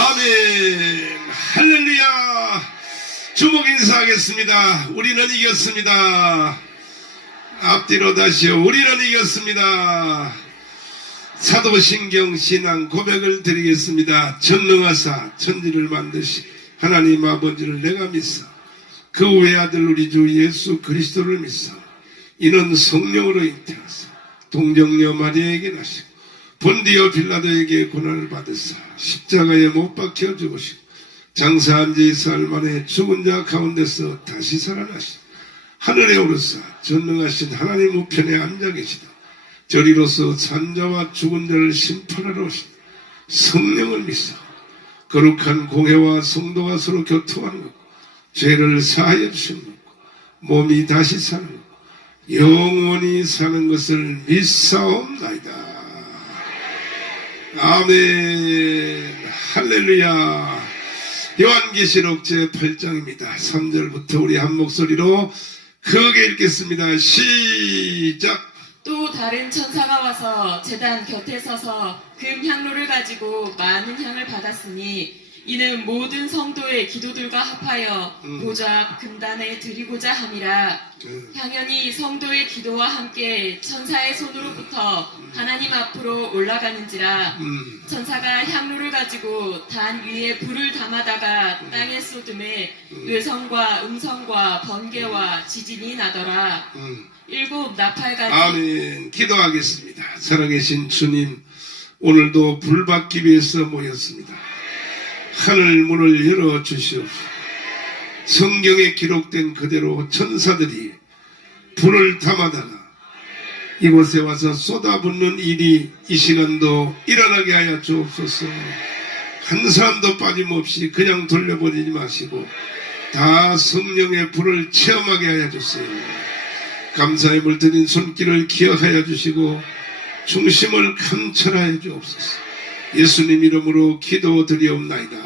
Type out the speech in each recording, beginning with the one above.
아멘. 할렐루야. 주목 인사하겠습니다. 우리는 이겼습니다. 앞뒤로 다시요. 우리는 이겼습니다. 사도신경 신앙 고백을 드리겠습니다. 전능하사 천지를 만드신 하나님 아버지를 내가 믿사 그 외아들 우리 주 예수 그리스도를 믿사 이는 성령으로 잉태하사 동정녀 마리아에게 나시고 본디오 빌라도에게 고난을 받으사 십자가에 못 박혀 죽으시고 장사한 지 4일 만에 죽은 자 가운데서 다시 살아나시고 하늘에 오르사 전능하신 하나님 우편에 앉아 계시다. 저리로서 산자와 죽은 자를 심판하러 오신 성령을 믿사 거룩한 공회와 성도가 서로 교통하는 것, 죄를 사하여 주시는 것, 몸이 다시 사는 것, 영원히 사는 것을 믿사옵나이다. 아멘. 할렐루야. 요한계시록 제8장입니다. 3절부터 우리 한 목소리로 크게 읽겠습니다. 시작. 또 다른 천사가 와서 제단 곁에 서서 금 향로를 가지고 많은 향을 받았으니 이는 모든 성도의 기도들과 합하여 보좌 금단에 드리고자 함이라. 향연이 성도의 기도와 함께 천사의 손으로부터 하나님 앞으로 올라가는지라. 천사가 향로를 가지고 단 위에 불을 담아다가 땅에 쏟음에 뇌성과 음성과 번개와 지진이 나더라. 7 나팔같이. 아멘. 기도하겠습니다. 살아계신 주님, 오늘도 불 받기 위해서 모였습니다. 하늘 문을 열어주시옵소서. 성경에 기록된 그대로 천사들이 불을 담아다가 이곳에 와서 쏟아붓는 일이 이 시간도 일어나게 하여 주옵소서. 한 사람도 빠짐없이 그냥 돌려보내지 마시고 다 성령의 불을 체험하게 하여 주세요. 감사의 물들인 손길을 기억하여 주시고 중심을 감찰하여 주옵소서. 예수님 이름으로 기도드리옵나이다.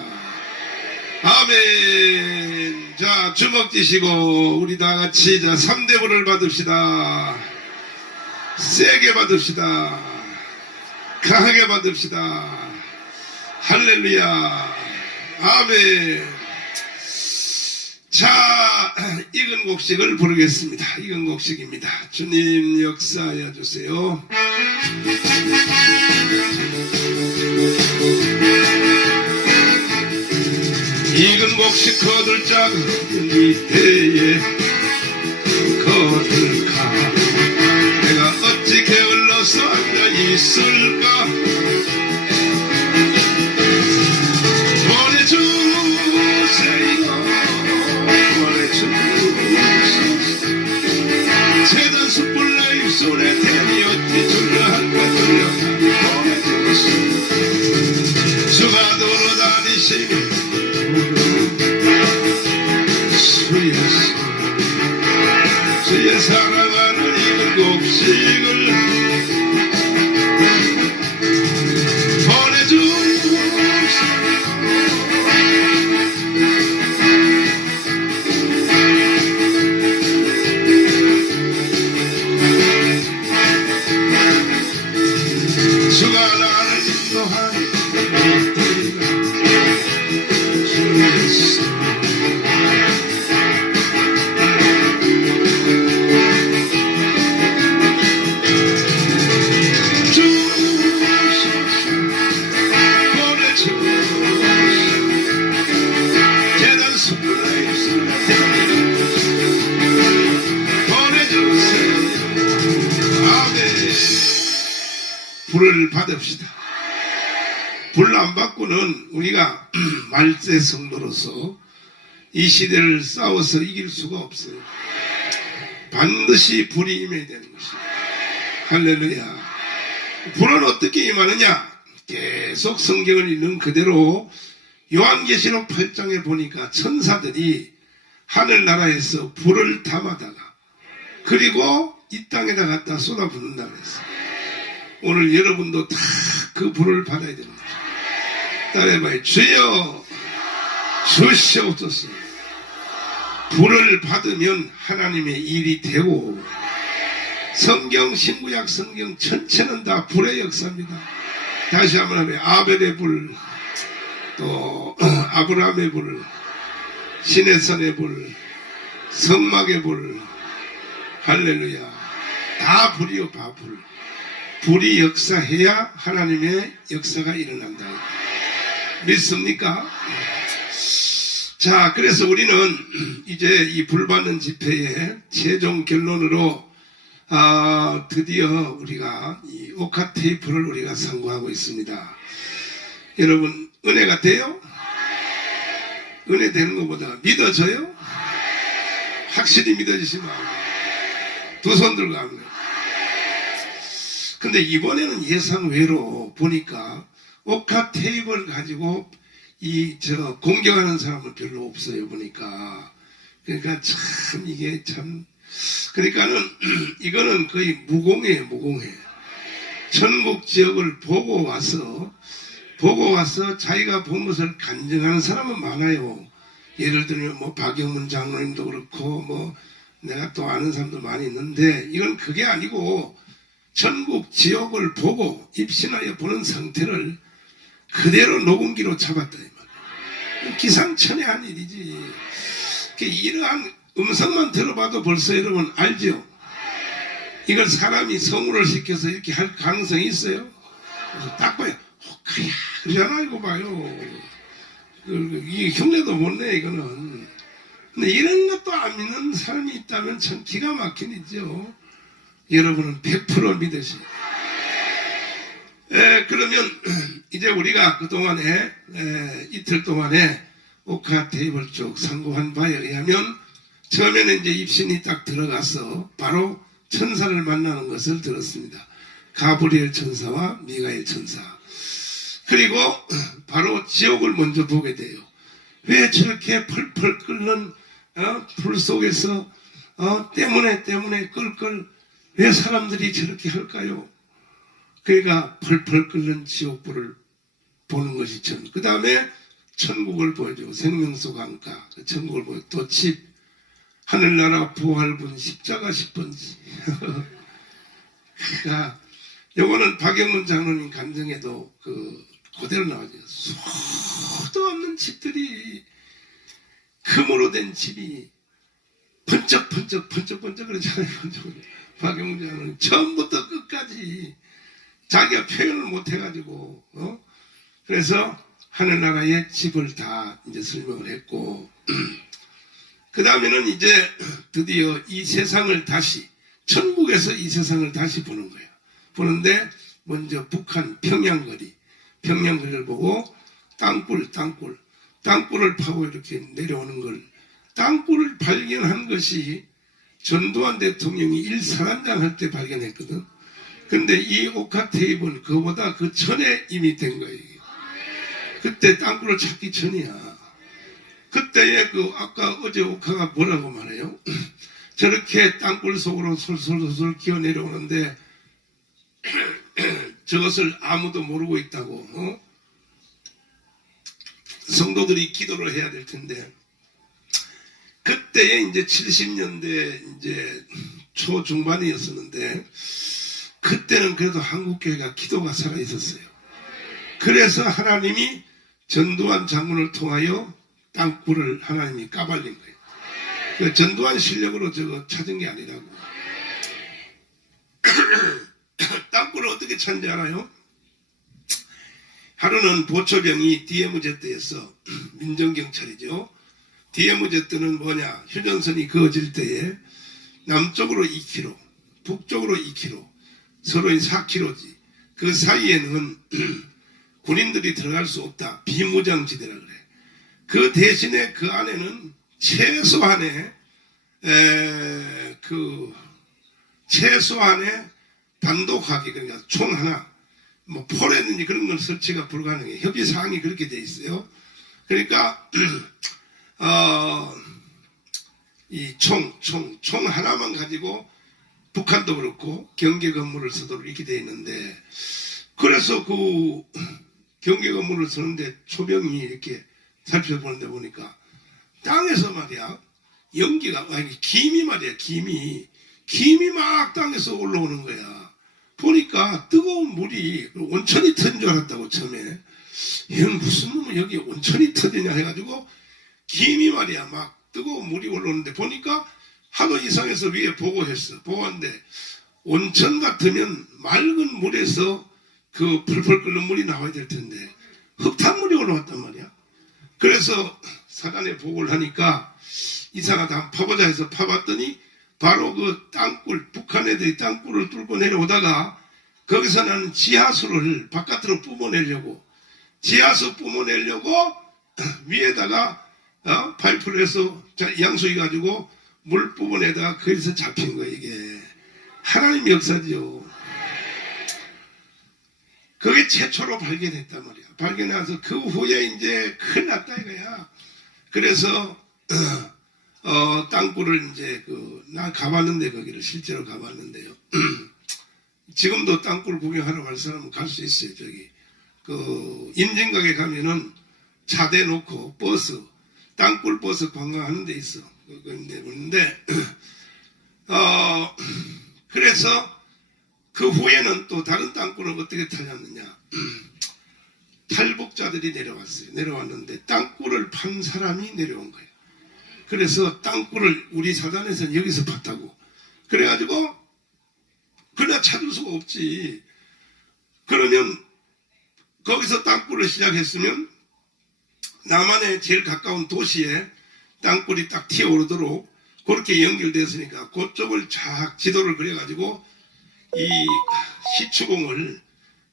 아멘. 자, 주먹 쥐시고 우리 다 같이 3대 불을 받읍시다. 세게 받읍시다. 강하게 받읍시다. 할렐루야. 아멘. 자, 익은 곡식을 부르겠습니다. 익은 곡식입니다. 주님 역사하여 주세요. 익은 곡식 거둘 자가 이때에 거둘까. 내가 어찌 게을러서 앉아 있을까. 재단 숯불 나 입술에 대니 어찌 줄려한가 줄려한가 보내주소. 주가 돌아다니시며 주의 사랑하는 익은 곡식을 보내주소. 주가 나를 인도하니 불을 받읍시다. 불 안 받고는 우리가 말세 성도로서 이 시대를 싸워서 이길 수가 없어요. 반드시 불이 임해야 되는 것이에요. 할렐루야. 불은 어떻게 임하느냐? 계속 성경을 읽는 그대로 요한계시록 8장에 보니까 천사들이 하늘나라에서 불을 담아다가 그리고 이 땅에다 갖다 쏟아붓는다 그랬어요. 오늘 여러분도 다 그 불을 받아야 됩니다. 따라해봐요. 주여 주시옵소서. 불을 받으면 하나님의 일이 되고 성경 신구약 성경 전체는 다 불의 역사입니다. 다시 한번 하면 아벨의 불, 또 아브라함의 불, 시내산의 불, 성막의 불, 할렐루야. 다 불이요, 다 불. 불이 역사해야 하나님의 역사가 일어난다. 믿습니까? 자, 그래서 우리는 이제 이 불받는 집회의 최종 결론으로 드디어 우리가 이 옥화 테이프를 우리가 선고하고 있습니다. 여러분, 은혜가 돼요? 은혜 되는 것보다 믿어져요? 확실히 믿어지시면 두 손 들고 하는 거예요. 근데 이번에는 예상 외로 보니까 옥화 테이프를 가지고 공격하는 사람은 별로 없어요, 보니까. 그러니까 참, 이게 참, 그러니까는, 이거는 거의 무공해요, 무공해. 전국 지역을 보고 와서 자기가 본 것을 간증하는 사람은 많아요. 예를 들면, 박영문 장로님도 그렇고, 내가 또 아는 사람도 많이 있는데, 이건 그게 아니고, 전국 지역을 보고 입신하여 보는 상태를 그대로 녹음기로 잡았다. 기상천외한 일이지. 이러한 음성만 들어봐도 벌써 여러분 알죠? 이걸 사람이 성우를 시켜서 이렇게 할 가능성이 있어요? 그래서 딱 봐요. 호카야 그러잖아. 이거 봐요. 이 흉내도 못 내, 이거는. 근데 이런 것도 안 믿는 사람이 있다면 참 기가 막힌 일이죠. 여러분은 100% 믿으세요. 그러면 이제 우리가 그동안에 이틀 동안에 옥화 테이프를 쭉 상고한 바에 의하면 처음에는 이제 입신이 딱 들어가서 바로 천사를 만나는 것을 들었습니다. 가브리엘 천사와 미가엘 천사. 그리고 바로 지옥을 먼저 보게 돼요. 왜 저렇게 펄펄 끓는 불 속에서 때문에 끌끌 왜 사람들이 저렇게 할까요? 그러니까 펄펄 끓는 지옥불을 보는 것이 천. 그 다음에 천국을 보여주고 생명수 강가, 천국을 보여. 또 집, 하늘나라 부활분 십자가 10번지. 그러니까 요거는 박영문 장로님 간증에도 그대로 나오죠. 수도 없는 집들이 금으로 된 집이 번쩍번쩍 그러잖아요. 박영문 장로님 처음부터 끝까지 자기가 표현을 못 해가지고, 그래서 하늘나라의 집을 다 이제 설명을 했고, 그 다음에는 이제 드디어 이 세상을 다시, 천국에서 이 세상을 다시 보는 거예요. 보는데, 먼저 북한 평양거리를 보고, 땅굴을 파고 이렇게 내려오는 걸, 땅굴을 발견한 것이 전두환 대통령이 일사단장 할 때 발견했거든. 근데 이 옥화 테이프는 그보다 그 전에 이미 된 거예요. 그때 땅굴을 찾기 전이야. 그때에 아까 어제 옥화가 뭐라고 말해요? 저렇게 땅굴 속으로 솔솔 기어 내려오는데 저것을 아무도 모르고 있다고. 성도들이 기도를 해야 될 텐데 그때에 이제 70년대 이제 초중반이었었는데 그때는 그래도 한국교회가 기도가 살아 있었어요. 그래서 하나님이 전두환 장군을 통하여 땅굴을 하나님이 까발린 거예요. 그러니까 전두환 실력으로 저거 찾은 게 아니라고. 땅굴을 어떻게 찾는지 알아요? 하루는 보초병이 DMZ에서 민정경찰이죠. DMZ는 뭐냐? 휴전선이 그어질 때에 남쪽으로 2km, 북쪽으로 2km, 서로인 4km지. 그 사이에는 군인들이 들어갈 수 없다. 비무장지대라 그래. 그 대신에 그 안에는 최소한의 단독하기, 그러니까 총 하나, 포라든지 그런 건 설치가 불가능해. 협의사항이 그렇게 돼 있어요. 그러니까, 이 총 하나만 가지고 북한도 그렇고 경계 건물을 서도록 이렇게 돼 있는데, 그래서 그 경계 건물을 서는데 초병이 이렇게 살펴보는데 보니까 땅에서 말이야 연기가 김이 말이야 김이 막 땅에서 올라오는 거야. 보니까 뜨거운 물이 온천이 튼 줄 알았다고 처음에. 얘는 무슨 놈은 여기 온천이 터지냐 해가지고 김이 말이야 막 뜨거운 물이 올라오는데 보니까 하도 이상해서 위에 보고했어. 보고한데 온천 같으면 맑은 물에서 그 펄펄 끓는 물이 나와야 될 텐데 흙탕물이 올라왔단 말이야. 그래서 사단에 보고를 하니까 이상하다 한번 파보자 해서 파봤더니 바로 그 땅굴, 북한 애들이 땅굴을 뚫고 내려오다가 거기서 나는 지하수를 바깥으로 뿜어내려고 지하수 뿜어내려고 위에다가 파이프를 해서 양수기 가지고 물 뿜어내다가 거기서 잡힌 거야. 이게 하나님 역사죠. 그게 최초로 발견했단 말이야. 발견해서 그 후에 이제 큰일 났다 이거야. 그래서 땅굴을 이제 나 가봤는데 거기를 실제로 가봤는데요. 지금도 땅굴 구경하러 갈 사람은 갈 수 있어요. 저기 인증각에 가면은 차 대놓고 버스 땅굴 버스 관광하는 데 있어. 그런데 그래서 그 후에는 또 다른 땅굴은 어떻게 타냐느냐. 탈북자들이 내려왔어요. 내려왔는데 땅굴을 판 사람이 내려온 거예요. 그래서 땅굴을 우리 사단에서는 여기서 팠다고. 그래가지고 그러나 찾을 수가 없지. 그러면 거기서 땅굴을 시작했으면 남한에 제일 가까운 도시에 땅굴이 딱 튀어오르도록 그렇게 연결됐으니까 그쪽을 쫙 지도를 그려가지고 이 시추공을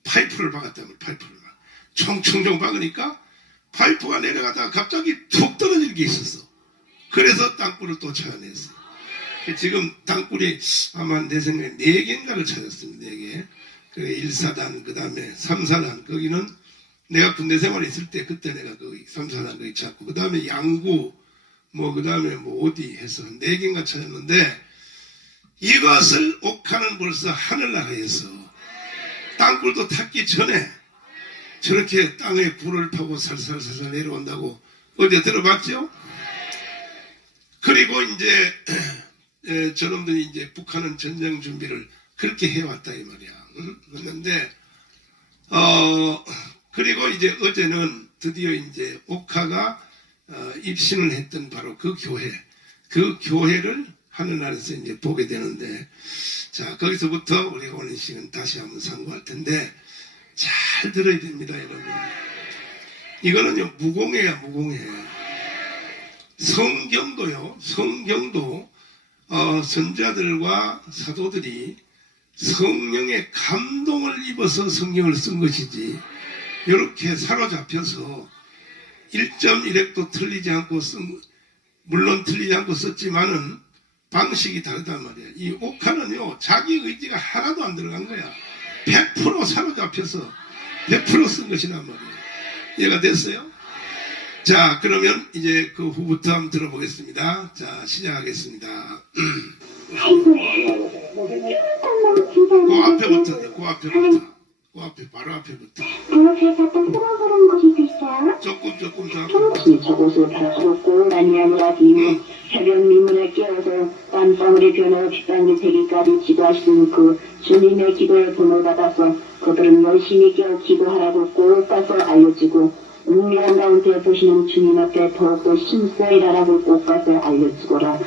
파이프를 박았다면 파이프를 총총총 박으니까 파이프가 내려가다가 갑자기 툭 떨어질 게 있었어. 그래서 땅굴을 또 찾아냈어. 지금 땅굴이 아마 내 생각에 4개인가를 찾았습니다. 4개. 그래 1사단 그 다음에 3사단 거기는 내가 군대 생활에 있을 때 그때 내가 거기 3사단 거기 찾고 그 다음에 양구 그 다음에 어디 해서 4개인가 찾았는데 이것을 옥하는 벌써 하늘나라에서 땅굴도 탔기 전에 저렇게 땅에 불을 타고 살살살살 내려온다고 어제 들어봤죠? 그리고 이제 저놈들이 이제 북한은 전쟁 준비를 그렇게 해왔다 이 말이야. 그런데 그리고 이제 어제는 드디어 이제 옥하가 입신을 했던 바로 그 교회를 하늘나라에서 이제 보게 되는데, 자 거기서부터 우리가 오늘 시간 다시 한번 상고할 텐데 잘 들어야 됩니다, 여러분. 이거는요 무공해야 무공해. 성경도 선자들과 사도들이 성령의 감동을 입어서 성경을 쓴 것이지 이렇게 사로잡혀서 1.1획도 틀리지 않고 물론 틀리지 않고 썼지만은 방식이 다르단 말이야. 이 옥하는요 자기 의지가 하나도 안 들어간 거야. 100% 사로잡혀서 100% 쓴 것이란 말이야. 이해가 됐어요? 자 그러면 이제 그 후부터 한번 들어보겠습니다. 자 시작하겠습니다. 그 앞에부터 그 앞에 바로 앞에부터 조금 더 저곳을 바라보고 라니아무라 비무 새벽 민문에 깨어서 땀방울이 변화없이 땅이 되기까지 기도하시는 그 주님의 기도에 본을 받아서 그들은 열심히 깨어 기도하라고 꼭 가서 알려주고 은밀한 가운데 보시는 주님 앞에 더욱더 심세히 일하라고 꼭 가서 알려주거라.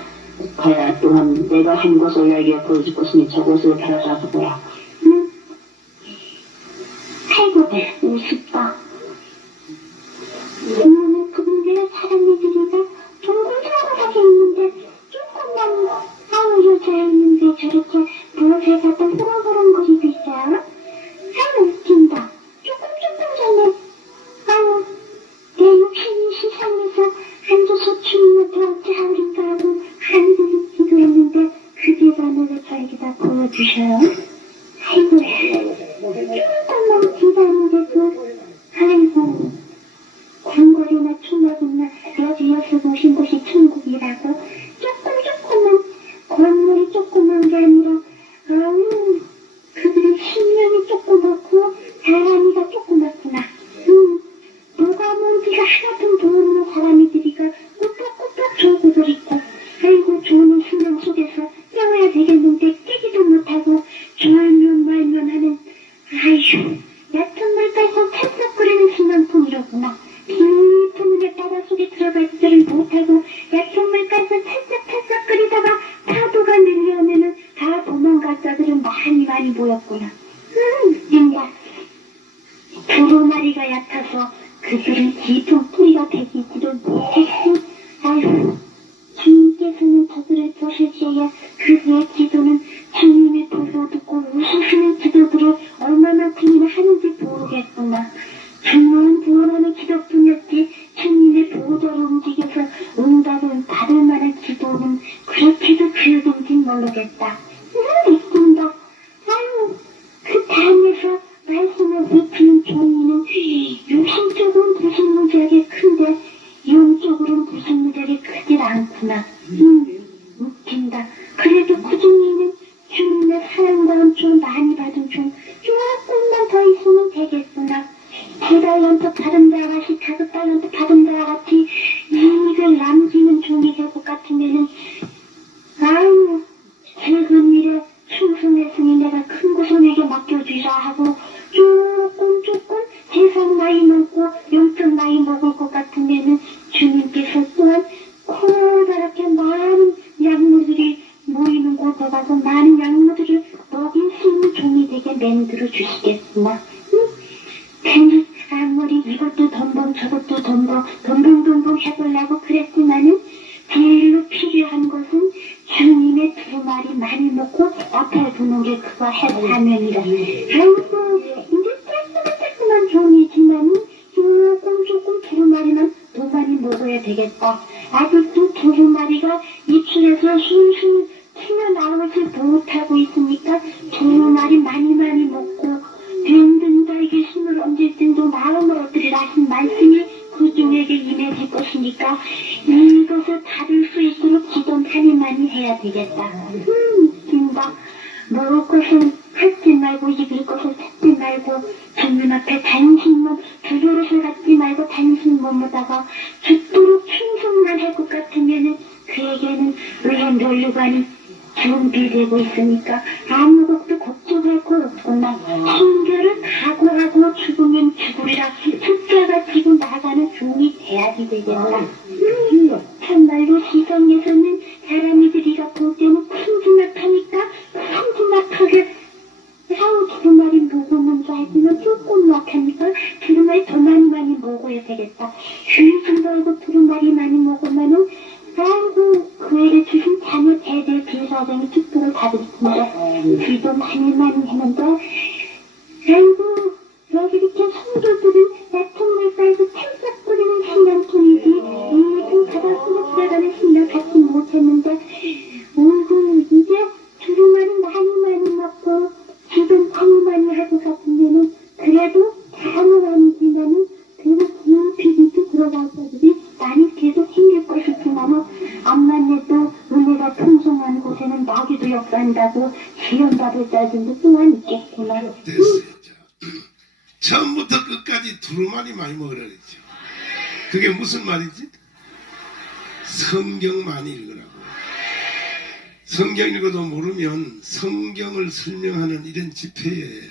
가야 또한 내가 한 곳을 너에게 보여줄 것이니 저곳을 바라봐 보라. 아이고 우습다. 이놈의 그분들의 사람들이가 동글동글하게 있는데 조금만 아우려져 있는데 저렇게 무엇에 갔다 흐르는 곳이 있어요? 참 웃긴다. 조금 전에 내 육신이 세상에서 앉아서 주님한테 어찌하오린가 하고 하늘을 기도했는데 그 대단을 저에게다 보여주셔요. 아이고 조금만 기다리는데도 아이고 광거리나 초막이나 여지여서 오신 곳이 천국이라고 조금만 건물이 조그만 게 아니라 그들의 신명이 조그맣고 사람이가 조그맣구나. 누가 뭔지가 하나도 모르는 사람이들이가 꾸덕꾸덕 저구들 있고 아이고 좋은 신명 속에서 깨워야 되겠는데 깨지도 못하고 좋으면 말면 하는 아이고 얕은 물 빼고 찰싹거리는 신명 그들은 깊은 뿌리가 되기지를 못했고, 아유, 주님께서는 저들을 보시기에 그들의 기도는 주님의 보고 듣고 웃으시는 기도들을 얼마만큼이나 하는지 모르겠구나. 주님은 구원하는 기도뿐이었지 주님의 보호자로 움직여서 응답을 받을 만한 기도는 그렇게도 그러든지 모르겠다. 있습니다. 아유, 그 다음에서 말씀을 읊히는 종이는 육신적으로는 무시무지하게 큰데 영적으로는 무시무지하게 크질 않구나. 웃긴다. 그래도 그 종이는 주님의 사랑과 엄청 많이 받은 종 조금만 더 있으면 되겠구나. 2달란트 받은 자와 같이 5달란트 받은 자와 같이 이익을 남기는 종이 될 것 같으면은 아유 최근 일에 충성했으니 내가 큰 구손에게 맡겨주라 하고 조금 세상 나이 먹고 영적 나이 먹을 것 같으면은 주님께서 또한 커다랗게 많은 약물들이 모이는 곳에 가서 많은 약물들을 먹일 수 있는 종이 되게 만들어 주시겠구나. 괜히 아무리 이것도 덤벙 저것도 덤벙 해보려고 그랬지만은 제일로 필요한 것은 주님의 두 마리 많이 먹고 앞에 두는 게 그거 사명이라. 아이고 이제 조그만 종이지만은 조금 두 마리만 더 많이 먹어야 되겠다. 아직도 두 마리가 입술에서 술술 튀어나오지 못하고 있으니까 두 마리 많이 먹고 병든 자에게 힘을 얹을 땐도 마음을 얻으리라 하신 말씀이 그 종에게 임해질 것이니까 이것을 받을 수 있도록 기도 많이 해야 되겠다. 진짜 먹을 것을 찾지 말고 입을 것을 찾지 말고 주님 앞에 단신몸 두 그릇을 갖지 말고 단신 몸에다가 죽도록 충성만 할 것 같으면은 그에게는 의원 논리관이 준비되고 있으니까 아무것도 걱정할 거 없구나. 순결을 각오하고 죽으면 죽으리라. 숫자가 지고 나가는 종이 돼야지 되겠다. 참말로 시성에서는 사람이들이가 볼 때는 큼지막하니까 큼지막하게 아우 두 마리 먹으면 자기는 조금 막하니까 두 마리 더 많이 먹어야 되겠다. 휘좀 벌고 두 마리 많이 먹으면은 아이고 그에게 주신 자녀 대대 비사장이 축복을 받으십니다. 기도 많이 했는데 아이고 여기 이렇게 성도들은 얕은 물 빨고 찰싹 뿌리는 신랑통이지 이좀 바다 수목자가는 신랑 갖지 못했는데 아이고 이제 두루마리 많이 먹고 기도 많이 하고 같으면은 그래도 다는 아니지만은 그래도 깊이 들어갈 자들이 많이 계속 생길 것이지만은 암만 해도 은혜가 풍성한 곳에는 마귀도 역사한다고 시험받을 자들도 또한 있겠구나. 됐어요. 처음부터 끝까지 두루마리 많이 먹으라 그랬죠. 그게 무슨 말이지? 성경 많이 읽으라고. 성경 읽어도 모르면 성경을 설명하는 이런 집회에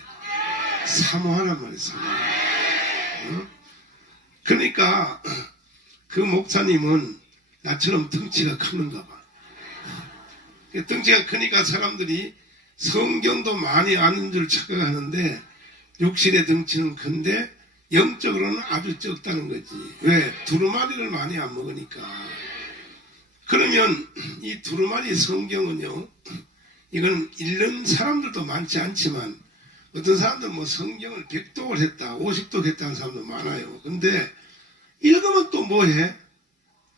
사모하란 말이에요. 그러니까 그 목사님은 나처럼 덩치가 크는가 봐. 덩치가 크니까 사람들이 성경도 많이 아는 줄 착각하는데 육신의 덩치는 큰데 영적으로는 아주 적다는 거지. 왜? 두루마리를 많이 안 먹으니까. 그러면 이 두루마리 성경은요, 이건 읽는 사람들도 많지 않지만 어떤 사람들은 뭐 성경을 100독을 했다, 50독 했다는 사람도 많아요. 근데 읽으면 또 뭐해?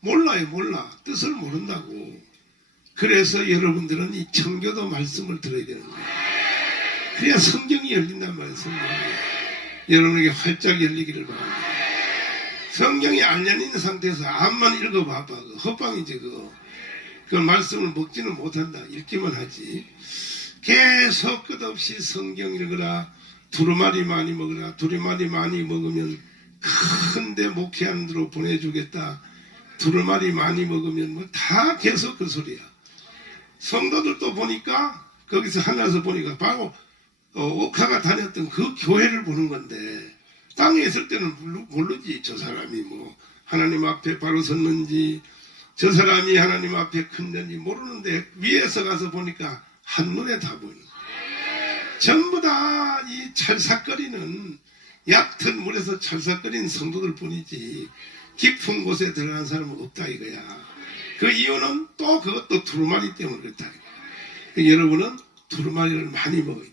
몰라요, 몰라. 뜻을 모른다고. 그래서 여러분들은 이 청교도 말씀을 들어야 되는 거예요. 그래야 성경이 열린단 말이에요, 성경이. 여러분에게 활짝 열리기를 바랍니다. 성경이 안 열린 상태에서 암만 읽어봐봐. 헛방이지, 그거. 그 말씀을 먹지는 못한다. 읽기만 하지. 계속 끝없이 성경 읽으라. 두루마리 많이 먹으라. 두루마리 많이 먹으면 큰데 목회하는 데로 보내주겠다. 두루마리 많이 먹으면 뭐 다 계속 그 소리야. 성도들도 보니까 거기서 하나서 보니까 바로 옥화가 다녔던 그 교회를 보는 건데 땅에 있을 때는 모르지. 저 사람이 뭐 하나님 앞에 바로 섰는지 저 사람이 하나님 앞에 큰는지 모르는데 위에서 가서 보니까 한눈에 다 보이는 거야. 전부 다 이 찰싹거리는 얕은 물에서 찰싹거리는 성도들 뿐이지 깊은 곳에 들어간 사람은 없다 이거야. 그 이유는 또 그것도 두루마리 때문에 그렇다. 여러분은 두루마리를 많이 먹어야 돼.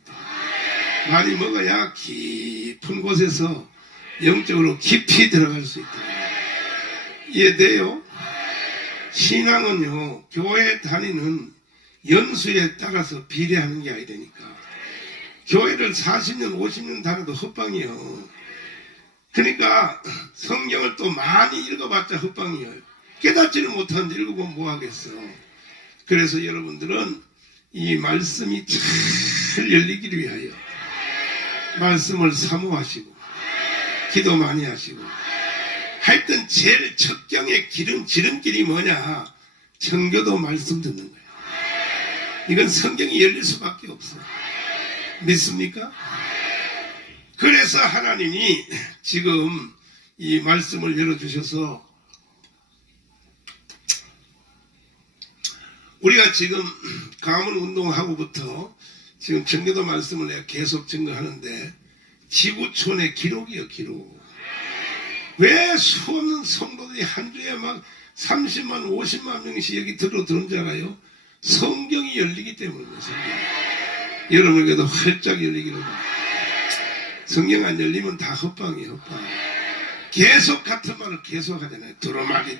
많이 먹어야 깊은 곳에서 영적으로 깊이 들어갈 수 있다. 이해돼요? 신앙은요, 교회 다니는 연수에 따라서 비례하는 게 아니라니까. 교회를 40년, 50년 다녀도 헛방이요. 그러니까 성경을 또 많이 읽어봤자 헛방이에요. 깨닫지를 못하는데 읽어보면 뭐 하겠어. 그래서 여러분들은 이 말씀이 잘 열리기를 위하여 말씀을 사모하시고 기도 많이 하시고 하여튼 제일 척경의 지름길이 뭐냐? 청교도 말씀 듣는 거예요. 이건 성경이 열릴 수밖에 없어. 믿습니까? 그래서 하나님이 지금 이 말씀을 열어주셔서 우리가 지금 가문 운동하고부터 지금 청교도 말씀을 내가 계속 증거하는데 지구촌의 기록이요, 기록. 왜 수없는 성도들이 한 주에 막 30만, 50만 명씩 여기 들어오는 줄 알아요? 성경이 열리기 때문입니다. 성경. 여러분에게도 활짝 열리기를 바랍니다. 성경 안 열리면 다 헛방이에요, 헛방. 계속 같은 말을 계속 하잖아요. 두루마리.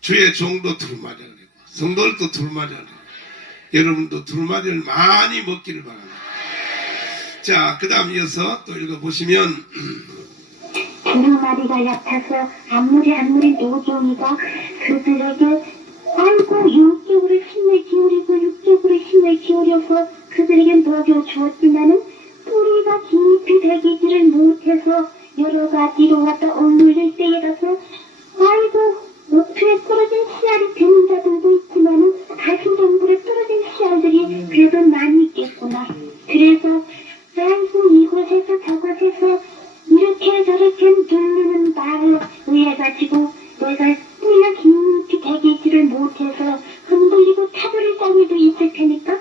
주의 종도 두루마리라 그러고 성도들도 두루마리라 그러고 여러분도 두루마리를 많이 먹기를 바랍니다. 자, 그 다음 이어서 또 읽어보시면 두루마리가 얕아서 아무리 노종이가 그들에게 아이고 영적으로 힘을 기울이고 육적으로 힘을 기울여서 그들에게 먹여주었지만은 뿌리가 깊이 배기지를 못해서 여러 가지로 갖다 억눌릴 때에 가서 아이고 옥토에 떨어진 씨알이 되는 자들도 있지만은 가시덤불에 떨어진 씨알들이 그래도 많이 있겠구나. 그래서 아이고 이곳에서 저곳에서 이렇게 저렇게 누르는 말에 의해 가지고 내가 뿌리가 깊이 배기지를 못해서 흔들리고 타버릴 땅에도 있을 테니까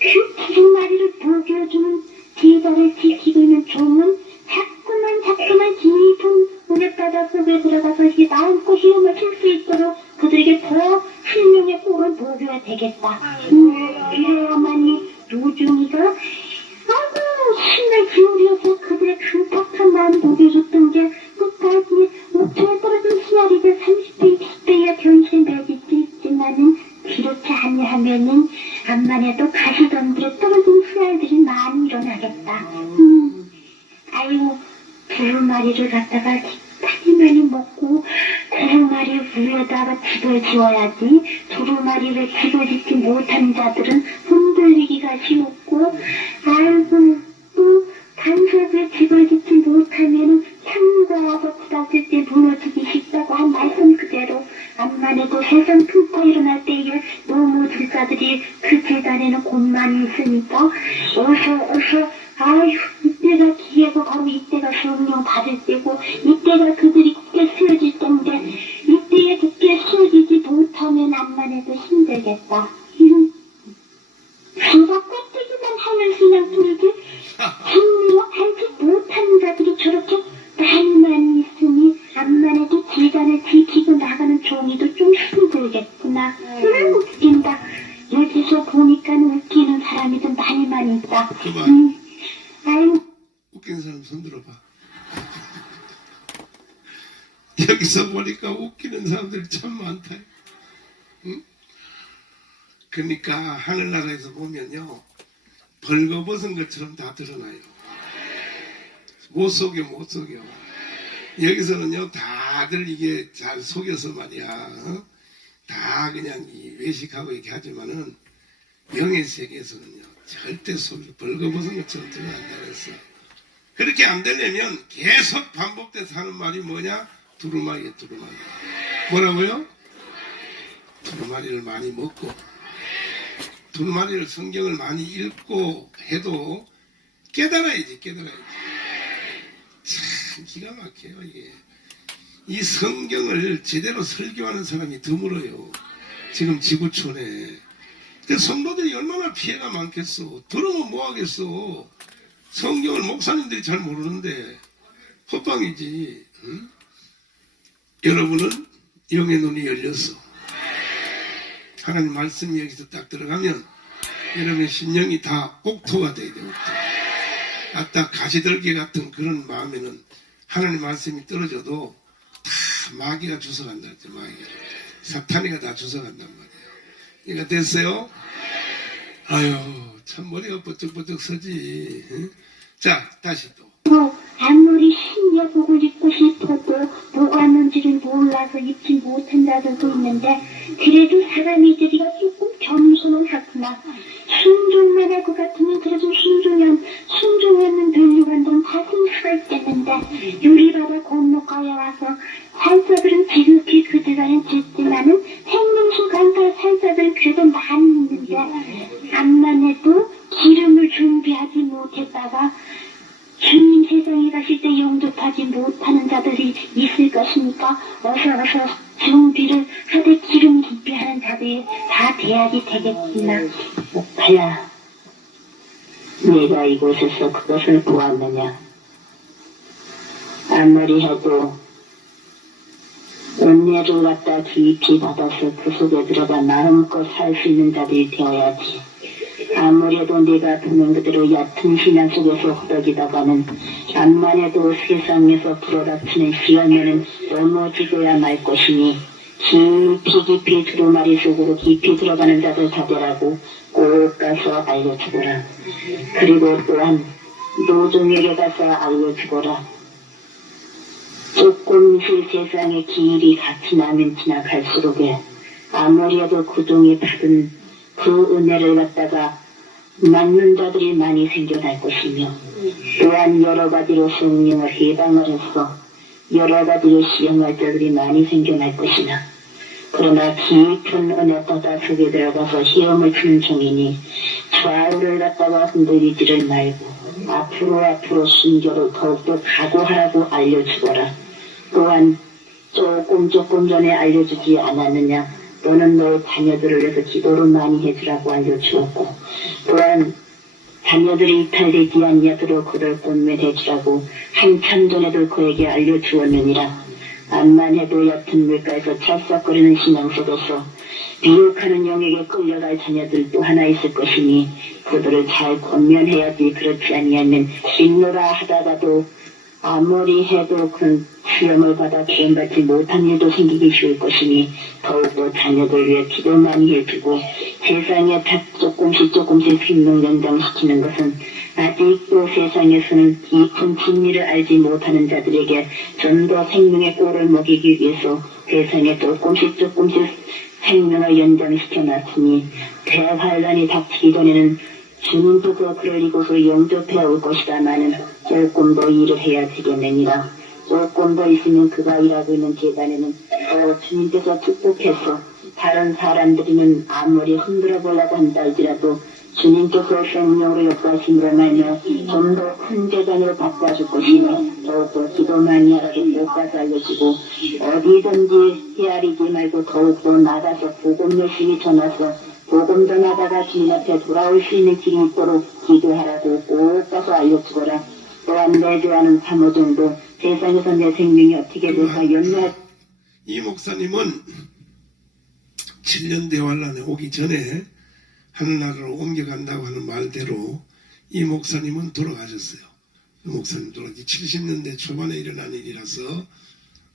그 두루마리를 먹여주는 제자를 지키고 있는 종은 자꾸만 깊은 은혜바다 속에 들어가서 이게 마음껏 힘을 쓸 수 있도록 그들에게 더 생명의 꿀을 먹여야 되겠다. 그래야만이 노중이가 아이고 힘을 기울여서 그들의 강팍한 마음 먹여줬던 게 끝까지 옥토에 떨어진 씨알이 돼 30배, 20배야 변신 맺을 수 있지만은 그렇지 아니하면은 암만 해도 가시덤불에 떨어진 씨알들이 많이 일어나겠다. 아이고 두루마리를 갖다가 많이 먹고 두루마리 위에다가 집을 지어야지. 두루마리를 집을 짓지 못한 자들은 흔들리기가 쉬웠고 아이고 또 단속에 집을 짓지 못하면 창과 와서 부닥칠 때 무너지기 쉽다고 한 말씀 그대로 암만 해도 세상 풍파 일어날 때에 너무 불사들이 그 재단에는 곳만이 있으니까 어서 아휴 이때가 기회고 바로 이때가 성령 받을 때고 이때가 그들이 굳게 쓰여질 때인데 이때에 굳게 쓰여지지 못하면 암만 해도 힘들겠다. 수가 껍데기만 하면 그냥 부르지 진리로 알지 못하는 자들이 저렇게 많이 있으니 암만 해도 재단을 지키고 나가는 종이도 좀 힘들겠구나. 웃긴다. 여기서 보니까 웃기는 사람이 좀 많이 있다. 아유. 웃기는 사람 손 들어봐. 여기서 보니까 웃기는 사람들이 참 많다. 응? 그러니까 하늘나라에서 보면요 벌거벗은 것처럼 다 드러나요. 못 속여. 여기서는요 다들 이게 잘 속여서 말이야. 다 그냥 외식하고 이렇게 하지만은 영의 세계에서는요 절대 속여 벌거벗은 것처럼 드러난다 그랬어. 그렇게 안 되려면 계속 반복돼서 하는 말이 뭐냐? 두루마리. 뭐라고요? 두루마리를 많이 먹고 두루마리를 성경을 많이 읽고 해도 깨달아야지. 참 기가 막혀요 이게. 이 성경을 제대로 설교하는 사람이 드물어요. 지금 지구촌에. 그 성도들이 얼마나 피해가 많겠어. 들으면 뭐 하겠어. 성경을 목사님들이 잘 모르는데 헛방이지. 응? 여러분은 영의 눈이 열렸어. 하나님 말씀이 여기서 딱 들어가면 여러분의 심령이 다 옥토가 돼야 돼. 옥토. 아따 가시들기 같은 그런 마음에는 하나님 말씀이 떨어져도 다 마귀가 주워간다. 마귀가. 사탄이가 다 주워간단 말이에요. 이거 됐어요? 아유 참 머리가 번쩍번쩍 서지. 응? 자 다시 또. 아무리 신녀복을 입고 싶어도 뭐가 있는지를 몰라서 입지 못한다들도 있는데 그래도 사람이들이가 조금 겸손은 하구나. 순종만 할 것 같으면 그래도 순종하는 변류관들은 다쓸 수가 있겠는데 유리바다 건너가에 와서 살사들은 지극히 그들과는 짖지만은 생명수 강가 살사들 그래도 많이 있는데 암만 해도 기름을 준비하지 못했다가 주님 세상에 가실 때 영접하지 못하는 자들이 있을 것이니까 어서 준비를 하되 기름 준비하는 자들이 다 돼야지 되겠구나. 목파야, 내가 이곳에서 그것을 보았느냐? 아무리 해도 은혜를 갖다 깊이 받아서 그 속에 들어가 마음껏 살 수 있는 자들이 되어야지. 아무래도 내가 보는 그대로 얕은 신앙 속에서 허덕이다가는 암만 해도 세상에서 불어닥치는 시련에는 넘어지고야 말 것이니 깊이 두루마리 속으로 깊이 들어가는 자들 다 되라고 꼭 가서 알려주거라. 그리고 또한 노종에게 가서 알려주거라. 조금씩 세상의 길이 같이 나면 지나갈수록에 아무래도 그동이 받은 그 은혜를 갖다가 맞는 자들이 많이 생겨날 것이며 또한 여러 가지로 성령을 해방을 해서 여러 가지로 시험할 자들이 많이 생겨날 것이나 그러나 깊은 은혜 바다 속에 들어가서 시험을 치는 종이니 좌우를 갖다가 흔들리지를 말고 앞으로 순교를 더욱더 각오하라고 알려주거라. 또한 조금 전에 알려주지 않았느냐. 너는 너의 자녀들을 위해서 기도를 많이 해주라고 알려주었고 또한 자녀들이 이탈되지 않도록 그들 권면해주라고 한참 전에도 그에게 알려주었느니라. 암만 해도 얕은 물가에서 찰싹거리는 신앙 속에서 미혹하는 영에게 끌려갈 자녀들도 하나 있을 것이니 그들을 잘 권면해야지. 그렇지 아니하면 인노라 하다가도 아무리 해도 그 시험을 받아 구원받지 못한 일도 생기기 쉬울 것이니 더욱더 자녀들 위해 기도 많이 해주고 세상에 조금씩 생명 연장시키는 것은 아직도 세상에서는 깊은 진리를 알지 못하는 자들에게 좀 더 생명의 꼴을 먹이기 위해서 세상에 조금씩 생명을 연장시켜 놨으니 대환란이 닥치기 전에는 주님께서 그를 이곳으로 영접해 올 것이다마는 조금 더 일을 해야 되겠느니라. 조금 더 있으면 그가 일하고 있는 계단에는 주님께서 축복해서 다른 사람들이는 아무리 흔들어 보려고 한다 할지라도 주님께서 생명으로 역사하심으로 말며 좀 더 큰 재단으로 바꿔줄 것이니 더욱더 기도 많이 하라고 꼭 가서 알려주고 어디든지 헤아리지 말고 더욱더 나가서 복음 열심히 전해서 복음 전하다가 주님 앞에 돌아올 수 있는 길이 있도록 기도하라고 꼭 가서 알려주거라. 또한 내 좋아하는 사모종도 세상에서 내 생명이 어떻게 될까 염려할 이 목사님은 7년 대환란에 오기 전에 하늘나라로 옮겨간다고 하는 말대로 이 목사님은 돌아가셨어요. 이 목사님 돌아가시 70년대 초반에 일어난 일이라서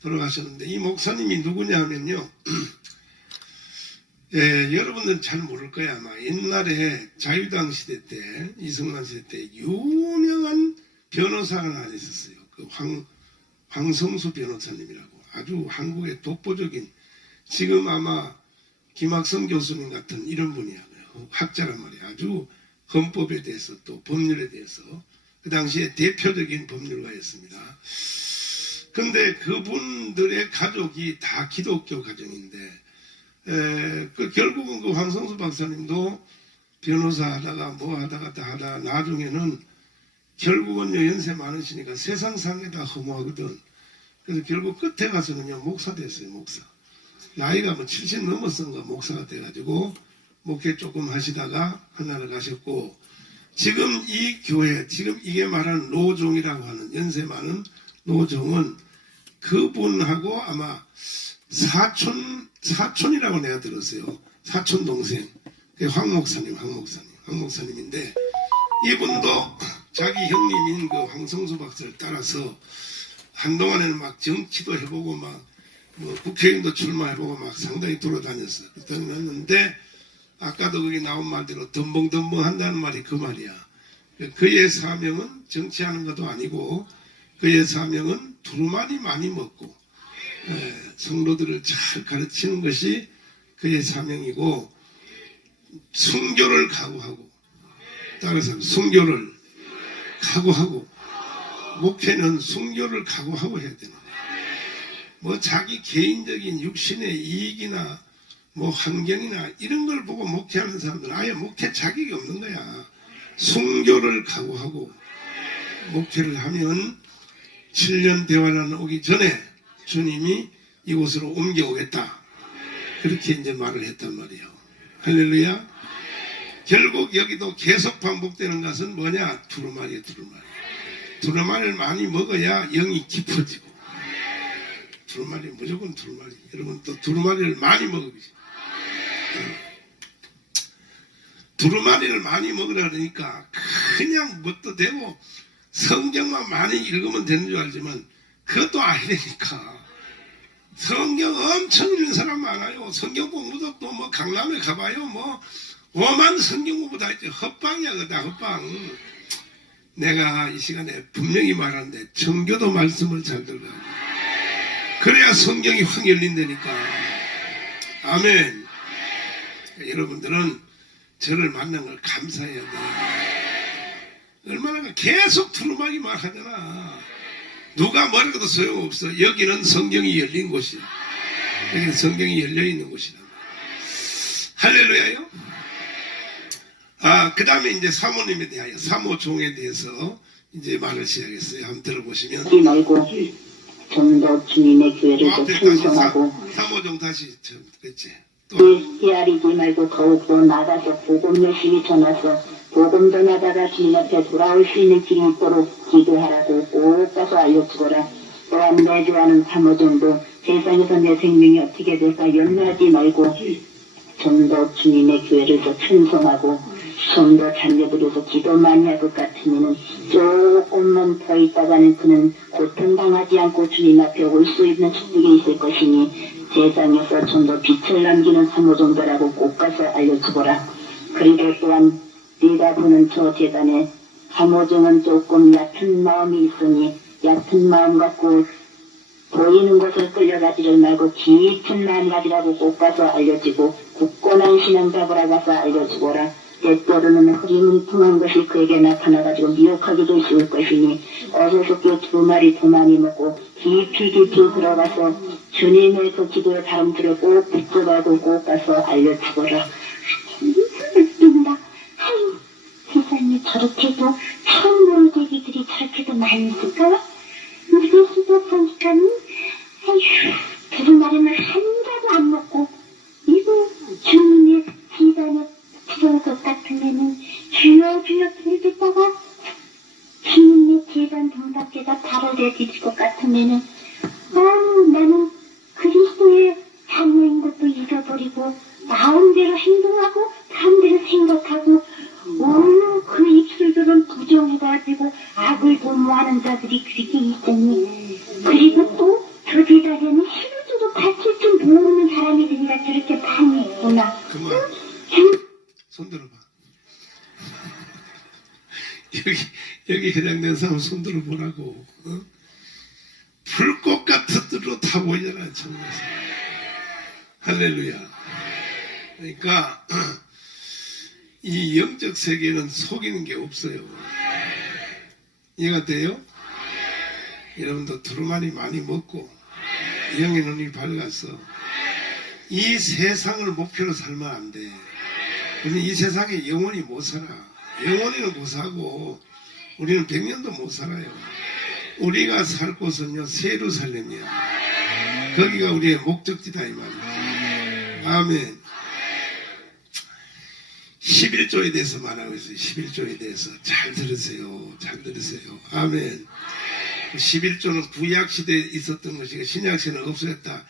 돌아가셨는데 이 목사님이 누구냐 하면요. 여러분들은 잘 모를 거야. 아마 옛날에 자유당 시대 때 이승만 시대 때 유명한 변호사가 하나 있었어요. 그 황성수 변호사님이라고 아주 한국의 독보적인 지금 아마 김학성 교수님 같은 이런 분이야. 학자란 말이야. 아주 헌법에 대해서 또 법률에 대해서 그 당시에 대표적인 법률가였습니다. 근데 그분들의 가족이 다 기독교 가정인데 결국은 그 황성수 박사님도 변호사 하다가 뭐 하다가 다 하다가 나중에는 결국은 연세 많으시니까 세상상에 다 허무하거든. 그래서 결국 끝에 가서는요 목사 됐어요. 목사. 나이가 뭐 70 넘었던가 목사가 돼가지고 목회 조금 하시다가 하나를 가셨고 지금 이 교회 지금 이게 말하는 노종이라고 하는 연세 많은 노종은 그분하고 아마 사촌이라고 내가 들었어요. 사촌 동생. 황 목사님인데 이분도 자기 형님인 그 황성수 박사를 따라서 한동안에는 막 정치도 해보고 막 뭐 국회의원도 출마해보고 막 상당히 돌아다녔어. 그랬는데 아까도 거기 나온 말대로 덤벙덤벙 한다는 말이 그 말이야. 그의 사명은 정치하는 것도 아니고 그의 사명은 두루마리 많이 먹고 성도들을 잘 가르치는 것이 그의 사명이고 순교를 각오하고 따라서 순교를 각오하고 목회는 순교를 각오하고 해야 되는 거야. 뭐 자기 개인적인 육신의 이익이나 뭐 환경이나 이런 걸 보고 목회하는 사람들은 아예 목회 자격이 없는 거야. 순교를 각오하고 목회를 하면 7년 대환란 오기 전에 주님이 이곳으로 옮겨오겠다. 그렇게 이제 말을 했단 말이에요. 할렐루야. 결국 여기도 계속 반복되는 것은 뭐냐? 두루마리야, 두루마리. 두루마리를 많이 먹어야 영이 깊어지고. 두루마리, 무조건 두루마리. 여러분 또 두루마리를 많이 먹으시. 두루마리를 많이 먹으라 그러니까 그냥 뭣도 되고 성경만 많이 읽으면 되는 줄 알지만 그것도 아니니까. 성경 엄청 읽는 사람 많아요. 성경 공부도 또 뭐 강남에 가봐요. 뭐 오만 성경 공부 다 있지. 헛방이야, 그다 헛방. 내가 이 시간에 분명히 말하는데 정교도 말씀을 잘 들어요. 그래야 성경이 확 열린다니까. 아멘. 여러분들은 저를 만난 걸 감사해야 돼. 얼마나 계속 두루마기만 하잖아. 누가 뭐라고 해도 소용없어. 여기는 성경이 열린 곳이야. 여기는 성경이 열려있는 곳이다. 할렐루야요. 그 다음에 이제 사모님에 대하여, 사모종에 대해서 이제 말을 시작했어요. 한번 들어보시면. 하지 말고 좀 더 주님의 교회를 더 앞에 다시 충성하고 사모종 다시 그랬지. 또 헤아리지 말고 더욱더 나가서 복음 열심히 전해서 복음 전하다가 주님 앞에 돌아올 수 있는 길이 있도록 기도하라고 꼭 가서 알려주거라. 또한 내 좋아하는 사모종도 세상에서 내 생명이 어떻게 될까 염려하지 말고 좀 더 주님의 교회를 더 충성하고 좀 더 자녀들에서 기도 많이 할 것 같으면은 조금만 더 있다가는 그는 고통당하지 않고 주님 앞에 올 수 있는 축복이 있을 것이니 세상에서 좀 더 빛을 남기는 사모종들하고 꼭 가서 알려주거라. 그리고 또한 네가 보는 저 재단에 사모종은 조금 얕은 마음이 있으니 얕은 마음 갖고 보이는 것을 끌려가지를 말고 깊은 마음 가지라고 꼭 가서 알려주고 굳건한 신앙 잡으라 가서 알려주거라. 때때로는 흐리뭉텅한 것이 그에게 나타나가지고 미혹하기도 쉬울 것이니 어서속히 두 마리 더 많이 먹고 깊이 들어가서 주님의 그 기도의 발음들을 꼭 붙잡아고 꼭 가서 알려주거라. 믿습니다. 아유, 세상에 저렇게도 처음 보는 얘기들이 저렇게도 많이 있을까? 우리가 수도하니까는 아휴, 두루마리만 한자도 안 먹고 이거 주님의 기단에 들어올 것 같으면은 주여 기도했다가 주님의 재단 동답게다 발을 내디딜 것 같으면은 나는 그리스도의 자녀인 것도 잊어버리고 마음대로 행동하고 마음대로 생각하고 오늘 그 입술들은 부정해가지고 악을 도모하는 자들이 그렇게 있더니 그리고 또 저 재단에는 시루주도 바칠 줄 모르는 사람이들이라 저렇게 많이 있구나. 그만. 손 들어봐. 여기 해당된 사람 손 들어보라고. 불꽃 같은 들로 다 보이잖아, 천국에서. 할렐루야. 그러니까 이 영적 세계는 속이는 게 없어요. 이해가 돼요? 여러분도 두루마리 많이 먹고 영의 눈이 밝아서 이 세상을 목표로 살면 안 돼. 우리는 이 세상에 영원히 못 살아. 영원히는 못 사고 우리는 100년도 못 살아요. 우리가 살 곳은요 예루살렘이야. 거기가 우리의 목적지다 이 말이야. 아멘. 11조에 대해서 말하고 있어요. 11조에 대해서 잘 들으세요. 잘 들으세요. 아멘. 11조는 구약 시대에 있었던 것이고 신약 시대는 없어졌다.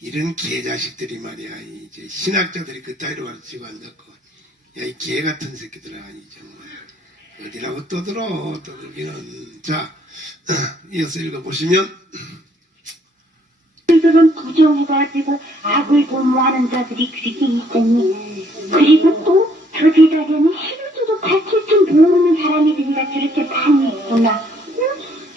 이런 개자식들이 말이야. 이제 신학자들이 그따위로 가르치고 앉았고, 야, 이 개 같은 새끼들아, 이 정말 어디라고 떠들기는. 자, 이어서 읽어보시면. 그들은 부정해가지고 악을 도모하는 자들이 그렇게 있더니, 그리고 또 저 제자에는 11조도 밝힐 줄 모르는 사람이들이라 저렇게 많이 있구나.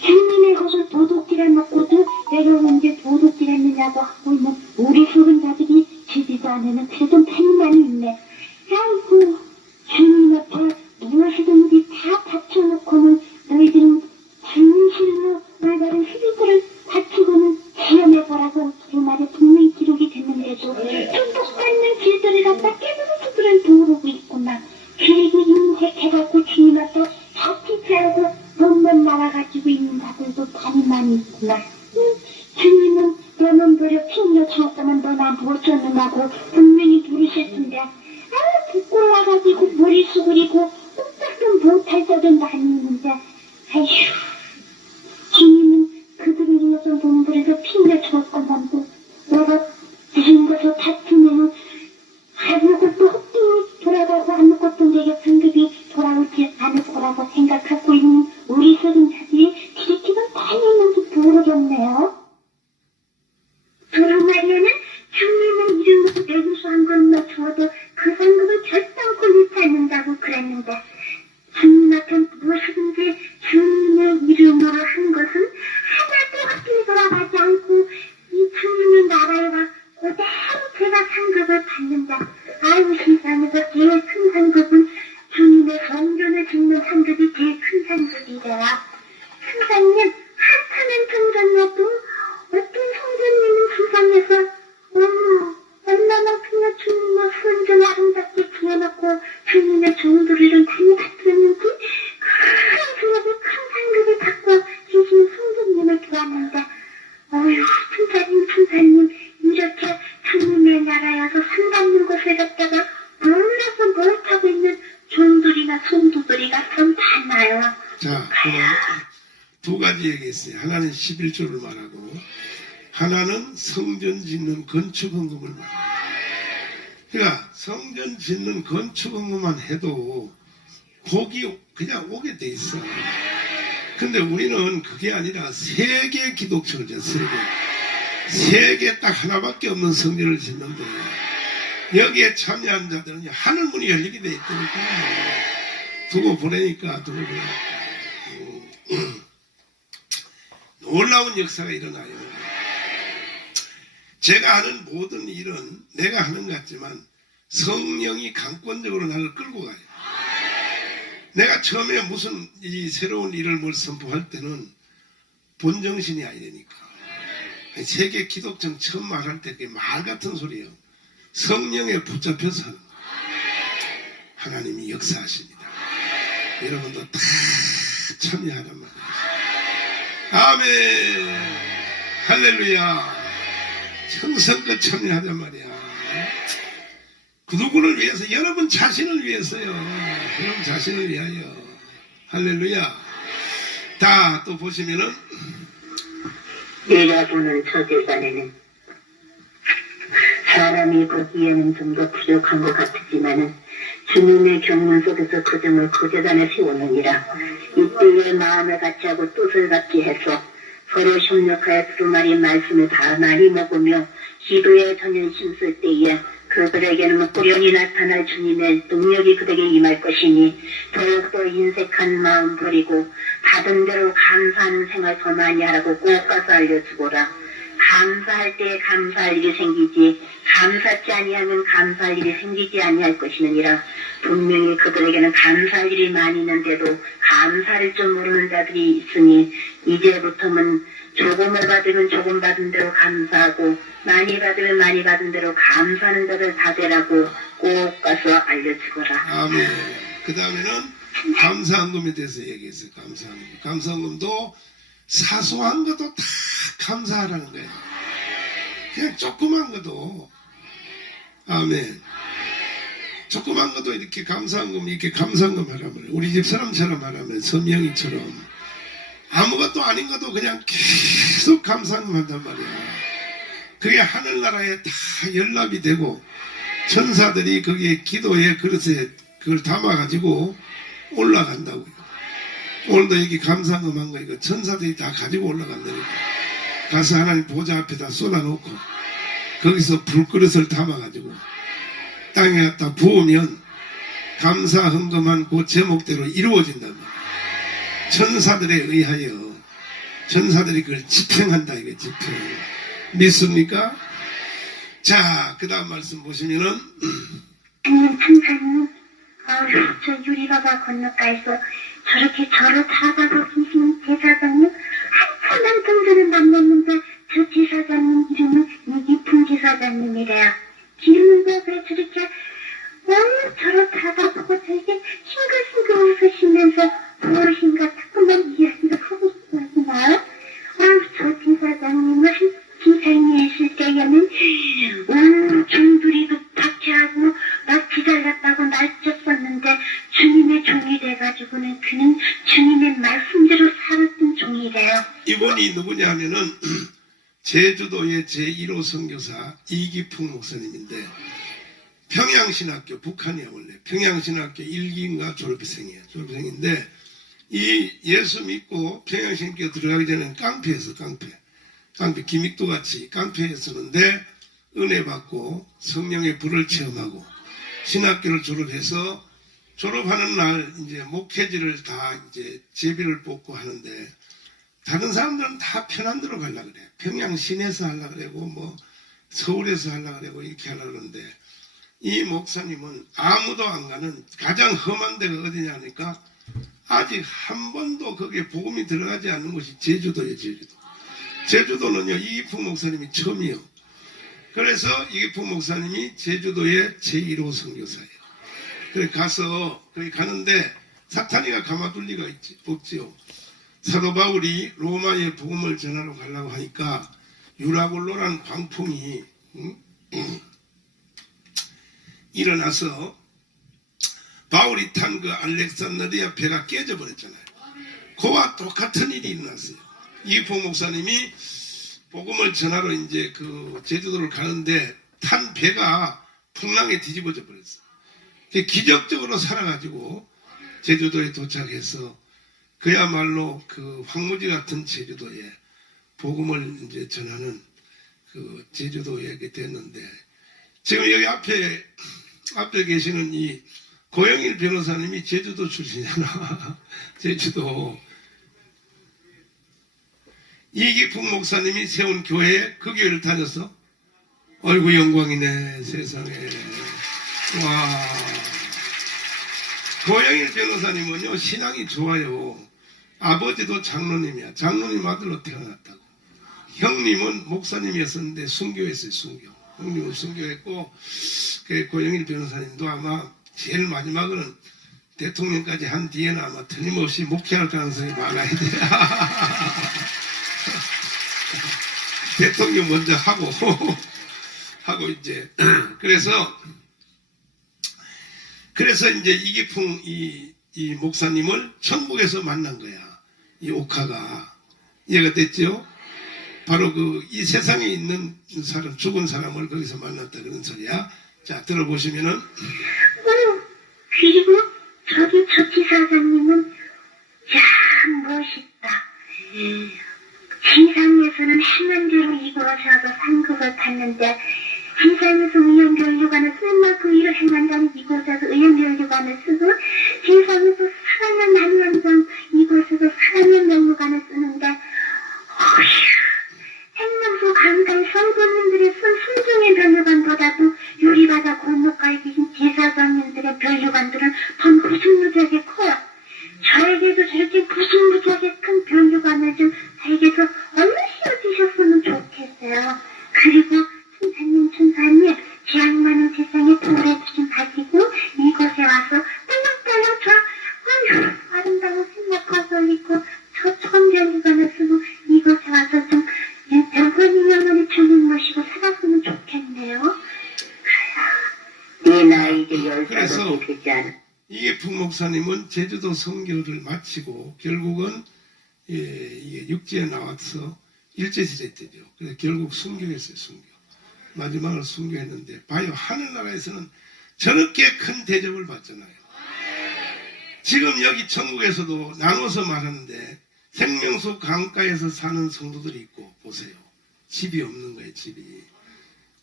주님의 것을 도둑질해 놓고도 내가 언제 도둑질했느냐고 하고 있는 우리 속은 자들이 제자 안에는 그래도 많이 있네. 아이고, 주님 앞에 무엇이든지 다 바쳐놓고는 너희들은 진실로 올바른 11조를 바치고는 시험해보라고 그 말에 분명히 기록이 됐는데도 축복받는 길들을 갖다 깨부수들은 모르고 있구나. 그리고 인색해갖고 주님 앞에 바치지 않고 돈만 나와가지고 있는 자들도 많이 있구나. 주님은 너는 버려 핑계 쳤으면 너나 못 줬느냐고 분명히 부르실 텐데, 부꼴라가지고 머리 수그리고 꼼짝도 못할 때도 많이 있는데, 아휴, 주님은 그들을 위해서 몸부림에서 핑계 줬건만도 내가 무슨 것을 다투면 아무것도 헛되이 돌아가고 아무것도 내게 상급이 돌아오지 않을 거라고 생각하고 있는 우리 속은 자들이 그렇게도 많이 있는지 모르겠네요. 두루마리에는 주님은 이름으로 내구수한 것만 주어도 그 상급을 결단코 잃지 않는다고 그랬는데, 주님 앞에 무엇이든지 주님의 이름으로 한 것은 하나도 헛되이 돌아가지 않고 이 주님의 나라에 와 그대로 제가 상급을 받는다. 아유, 세상에서 제일 큰 상급은 주님의 성전을 짓는 상급이 제일 큰 상급이더라. 선생님, 한탄한 성전이어도 어떤 성전님은 세상에서 얼마나 그냥 주님의 성전을 아름답게 지어놓고 주님의 종들을 많이 받들었는지 큰 상급을 받고 계신 성전님을 보았는데, 어휴, 천사님, 이렇게 주님의 나라여서 상받는 곳을 갖다가 몰라서 못하고 있는 종들이나 성도들이가 참 많아요. 자, 그럼 두 가지 얘기했어요. 하나는 11조를 말하고, 하나는 성전 짓는 건축 헌금을 말합니다. 그러니까 성전 짓는 건축 헌금만 해도 복이 그냥 오게 돼 있어. 근데 우리는 그게 아니라 세계 기독교를 세 개 딱 하나밖에 없는 성전을 짓는데, 여기에 참여한 자들은 하늘문이 열리게 돼 있다니까. 두고 보내니까. 놀라운 역사가 일어나요. 제가 하는 모든 일은 내가 하는 것 같지만 성령이 강권적으로 나를 끌고 가요. 내가 처음에 무슨 이 새로운 일을 뭘 선포할 때는 본정신이 아니니까. 세계 기독정 처음 말할 때 그게 말 같은 소리예요. 성령에 붙잡혀서 하는 거예요. 하나님이 역사하십니다. 여러분도 다 참여하란 말이에요. 아멘. 할렐루야. 정성껏 참여하란 말이야. 그 누구를 위해서? 여러분 자신을 위해서요. 여러분 자신을 위하여. 할렐루야. 다 또 보시면은, 내가 보는 저 대관에는 사람이 보기에는 좀 더 부족한 것 같지만은 주님의 경륜 속에서 그 점을 그 재단에 세우느니라. 이때에 마음을 같이 하고 뜻을 같이 해서 서로 협력하여 두루마리 말씀을 다 많이 먹으며 기도에 전혀 힘쓸 때에 그들에게는 꾸련히 나타날 주님의 능력이 그들에게 임할 것이니 더욱더 인색한 마음 버리고 받은 대로 감사하는 생활 더 많이 하라고 꼭 가서 알려주거라. 감사할 때 감사할 일이 생기지 감사치 아니하면 감사할 일이 생기지 아니할 것이느니라. 분명히 그들에게는 감사할 일이 많이 있는데도 감사할 줄 모르는 자들이 있으니 이제부터는 조금을 받으면 조금 받은 대로 감사하고 많이 받으면 많이 받은 대로 감사하는 자들 다 되라고 꼭 가서 알려주거라. 아멘. 그 다음에는 감사헌금에 대해서 얘기했어요. 감사헌금. 감사헌금도 사소한 것도 다 감사하라는 거예요. 그냥 조그만 것도. 아멘. 조그만 것도 이렇게 감사헌금, 이렇게 감사헌금 하라면, 우리 집 사람처럼 하라면, 선명이처럼 아무것도 아닌 것도 그냥 계속 감상한단 말이야. 그게 하늘나라에 다 연락이 되고 천사들이 거기에 기도의 그릇에 그걸 담아가지고 올라간다고요. 오늘도 여기 감상음한 거 이거 천사들이 다 가지고 올라간다니까. 가서 하나님 보좌 앞에다 쏟아놓고 거기서 불그릇을 담아가지고 땅에 갖다 부으면 감사 헌금한 그 제목대로 이루어진단 말이야. 천사들에 의하여 천사들이 그걸 집행한다 이거 집행. 믿습니까? 자, 그 다음 말씀 보시면은 아니 천사님 저 유리바다 건너가에서 저렇게 저를 찾아서 계신 제사장님 한참한 정도는 만났는데 저 제사장님 이름은 이기풍 제사장님이래요. 기름은 왜 저렇게 저를 찾아보고 되게 싱글싱글 웃으시면서 무엇인가 조금만 이야기를 하고 싶어하시나요? 저 제사장님은 기생이 했을 때에는 종들이도 박해하고 나 기다렸다고 날쳤었는데 주님의 종이 돼가지고는 그는 주님의 말씀대로 살았던 종이래요. 이분이 누구냐 하면은 제주도의 제1호 선교사 이기풍 목사님인데 평양신학교, 북한이야 원래 평양신학교 1기인가 졸업생이에요. 졸업생인데 이 예수 믿고 평양신학교 들어가기 전에는 깡패였어. 깡패 기믹도 같이 깡패였었는데 은혜 받고 성령의 불을 체험하고 신학교를 졸업해서 졸업하는 날 이제 목회지를 다 이제 제비를 뽑고 하는데 다른 사람들은 다 편한 데로 가려고 그래. 평양 시내에서 하려고 그러고 뭐 서울에서 하려고 그러고 이렇게 하려고 그러는데 이 목사님은 아무도 안 가는 가장 험한 데가 어디냐 하니까 아직 한 번도 거기에 복음이 들어가지 않는 곳이 제주도예요. 제주도는요 이기풍 목사님이 처음이요. 그래서 이기풍 목사님이 제주도의 제1호 선교사예요. 그래 가서 거기 가는데 사탄이가 가만둘 리가 없지요. 사도 바울이 로마에 복음을 전하러 가려고 하니까 유라굴로라는 광풍이 일어나서 바울이 탄 그 알렉산드리아 배가 깨져버렸잖아요. 그와 똑같은 일이 일어났어요. 이기풍 목사님이 복음을 전하러 이제 그 제주도를 가는데 탄 배가 풍랑에 뒤집어져 버렸어요. 기적적으로 살아가지고 제주도에 도착해서 그야말로 그 황무지 같은 제주도에 복음을 이제 전하는 그 제주도에 됐는데 지금 여기 앞에 계시는 이 고영일 변호사님이 제주도 출신이잖아. 제주도. 이기풍 목사님이 세운 교회에 그 교회를 다녀서 어이구 영광이네 세상에. 와. 고영일 변호사님은요 신앙이 좋아요. 아버지도 장로님이야. 장로님 아들로 태어났다고. 형님은 목사님이었었는데 순교했어요. 순교. 형님은 순교했고 그 고영일 변호사님도 아마 제일 마지막으로는 대통령까지 한 뒤에는 아마 틀림없이 목회할 가능성이 많아야 돼. 대통령 먼저 하고 이제 그래서 이제 이기풍 이 목사님을 천국에서 만난 거야. 이 옥화가 이해가 됐죠? 바로 이 세상에 있는 사람, 죽은 사람을 거기서 만났다 그런 소리야. 자, 들어보시면은. 그리고 저기 저 지사장님은 참 멋있다. 지상에서는 행한 대로 이곳에서 상급을 받는데 지상에서 의연변류관을 쓸만큼 그 일을 행한다는 이곳에서 의연변류관을 쓰고 지상에서 사랑의 만년장 이곳에서 사랑의 면류관을 쓰는데 생명수 강당 성도님들의 순종의 변류관보다도 유리바다 골목가에 계신 제사장님들의 변류관들은 더 무시무지하게 커요. 저에게도 저렇게 무시무지하게 큰 변류관을 좀 저에게도 얼른 씌워주셨으면 좋겠어요. 그리고 천사님 지향 많은 세상에 돌에 좀 가지고 이곳에 와서 딸랑딸랑 저 아름다운 생각하고 있고 저 처음 변류관을 쓰고 이곳에 와서 좀 병원이 영혼을 주님 모시고 살았으면 좋겠네요. 내 나이도 10살도 되지 않아. 이기풍 목사님은 제주도 선교를 마치고 결국은 이게 육지에 나와서 일제시대 때죠. 그래서 결국 순교했어요. 순교. 마지막으로 순교했는데 봐요. 하늘나라에서는 저렇게 큰 대접을 받잖아요. 지금 여기 천국에서도 나눠서 말하는데 생명수 강가에서 사는 성도들이 있고 보세요. 집이 없는 거예요. 집이.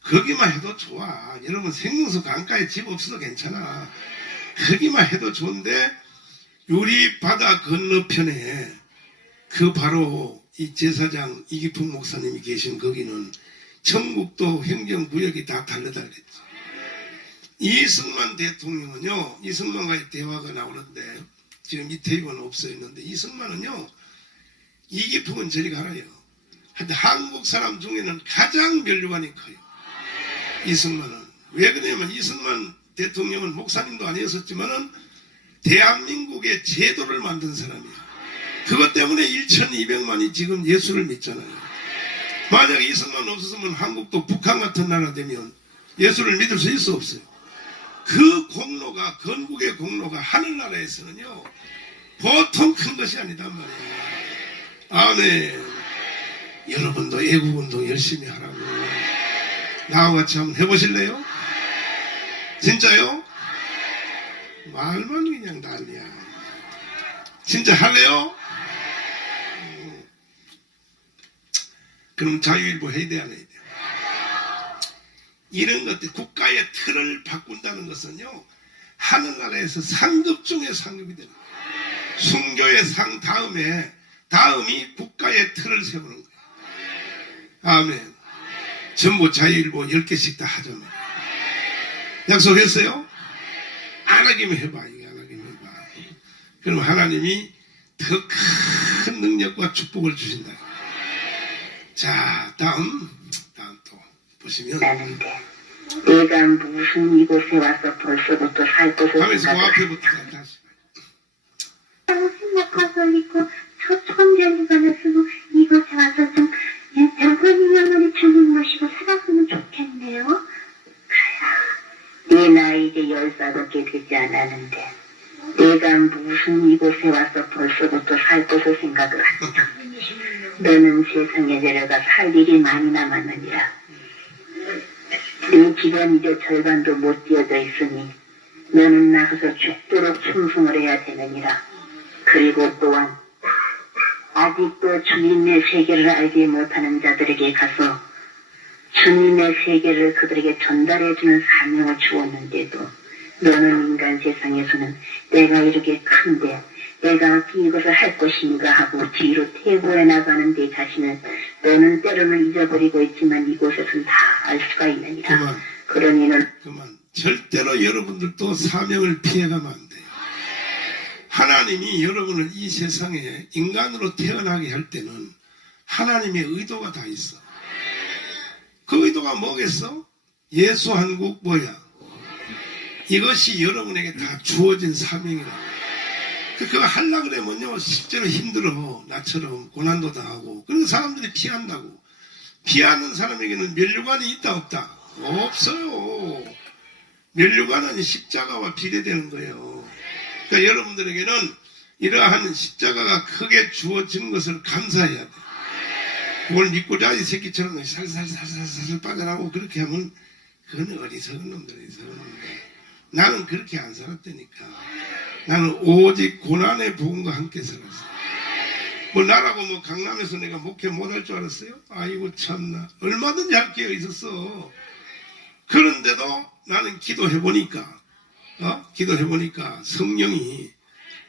거기만 해도 좋아. 여러분 생명수 강가에 집 없어도 괜찮아. 거기만 해도 좋은데 유리 바다 건너편에 그 바로 이 제사장 이기풍 목사님이 계신 거기는 천국도 행정구역이 다 다르다 그랬죠. 이승만 대통령은요, 이승만과의 대화가 나오는데 지금 이태익은 없어 있는데 이승만은요, 이기풍은 저리 가라요. 하여튼 한국 사람 중에는 가장 면류관이 커요. 이승만은. 왜 그러냐면 이승만 대통령은 목사님도 아니었었지만은 대한민국의 제도를 만든 사람이에요. 그것 때문에 1200만이 지금 예수를 믿잖아요. 만약 이승만 없었으면 한국도 북한 같은 나라 되면 예수를 믿을 수 있어 없어요. 그 공로가, 건국의 공로가 하늘나라에서는요, 보통 큰 것이 아니단 말이에요. 아멘. 여러분도 애국운동 열심히 하라고. 나와 같이 한번 해보실래요? 진짜요? 말만 그냥 난리야. 진짜 할래요? 그럼 자유일보 해야 돼, 안 해야 돼? 이런 것들, 국가의 틀을 바꾼다는 것은요, 하늘나라에서 상급 중에 상급이 되는 거예요. 순교의 상 다음이 국가의 틀을 세우는 거예요. 아멘. 전부 자유일보 10개씩 다 하잖아요. 약속했어요? 안 하기만 해봐. 이게 안 하기만 해봐. 그럼 하나님이 더 큰 능력과 축복을 주신다. 자, 다음 또 보시면. 나는데 내가 무슨 이곳에 와서 벌써부터 살 것을 하면서 그 앞에부터 다시. 생각하고 있고 저 천재기관을 쓰고 이곳에 와서 좀 병원이 명언이 주는 모시고 살아가면 좋겠네요. 내 나이 이제 15개 되지 않았는데 내가 무슨 이곳에 와서 벌써부터 살 것을 생각을 하냐. 너는 세상에 내려가 살 일이 많이 남았느니라. 네 집안 이제 절반도 못 뛰어져 있으니 너는 나가서 죽도록 충성을 해야 되느니라. 그리고 또한 아직도 주님의 세계를 알지 못하는 자들에게 가서 주님의 세계를 그들에게 전달해주는 사명을 주었는데도 너는 인간 세상에서는 내가 이렇게 큰데 내가 이것을 할 것인가 하고 뒤로 퇴보해 나가는 내 자신은 너는 때로는 잊어버리고 있지만 이곳에서는 다 알 수가 있느니라. 그러니 는 그만. 절대로 여러분들도 사명을 피해가면 안 돼요. 하나님이 여러분을 이 세상에 인간으로 태어나게 할 때는 하나님의 의도가 다 있어. 그 의도가 뭐겠어? 예수 한국 뭐야? 이것이 여러분에게 다 주어진 사명이라. 그거 하려고 그러면요, 실제로 힘들어. 나처럼 고난도 당하고. 그러니까 사람들이 피한다고. 피하는 사람에게는 면류관이 있다 없다? 없어요. 면류관은 십자가와 비례되는 거예요. 그러니까 여러분들에게는 이러한 십자가가 크게 주어진 것을 감사해야 돼. 그걸 믿고 자이 새끼처럼 살살살살살 빠져나가고 그렇게 하면 그건 어리석은 놈들. 나는 그렇게 안 살았다니까. 나는 오직 고난의 복음과 함께 살았어. 뭐 나라고 뭐 강남에서 내가 목회 못할 줄 알았어요? 아이고 참나. 얼마든지 할 게 있었어. 그런데도 나는 기도해보니까 성령이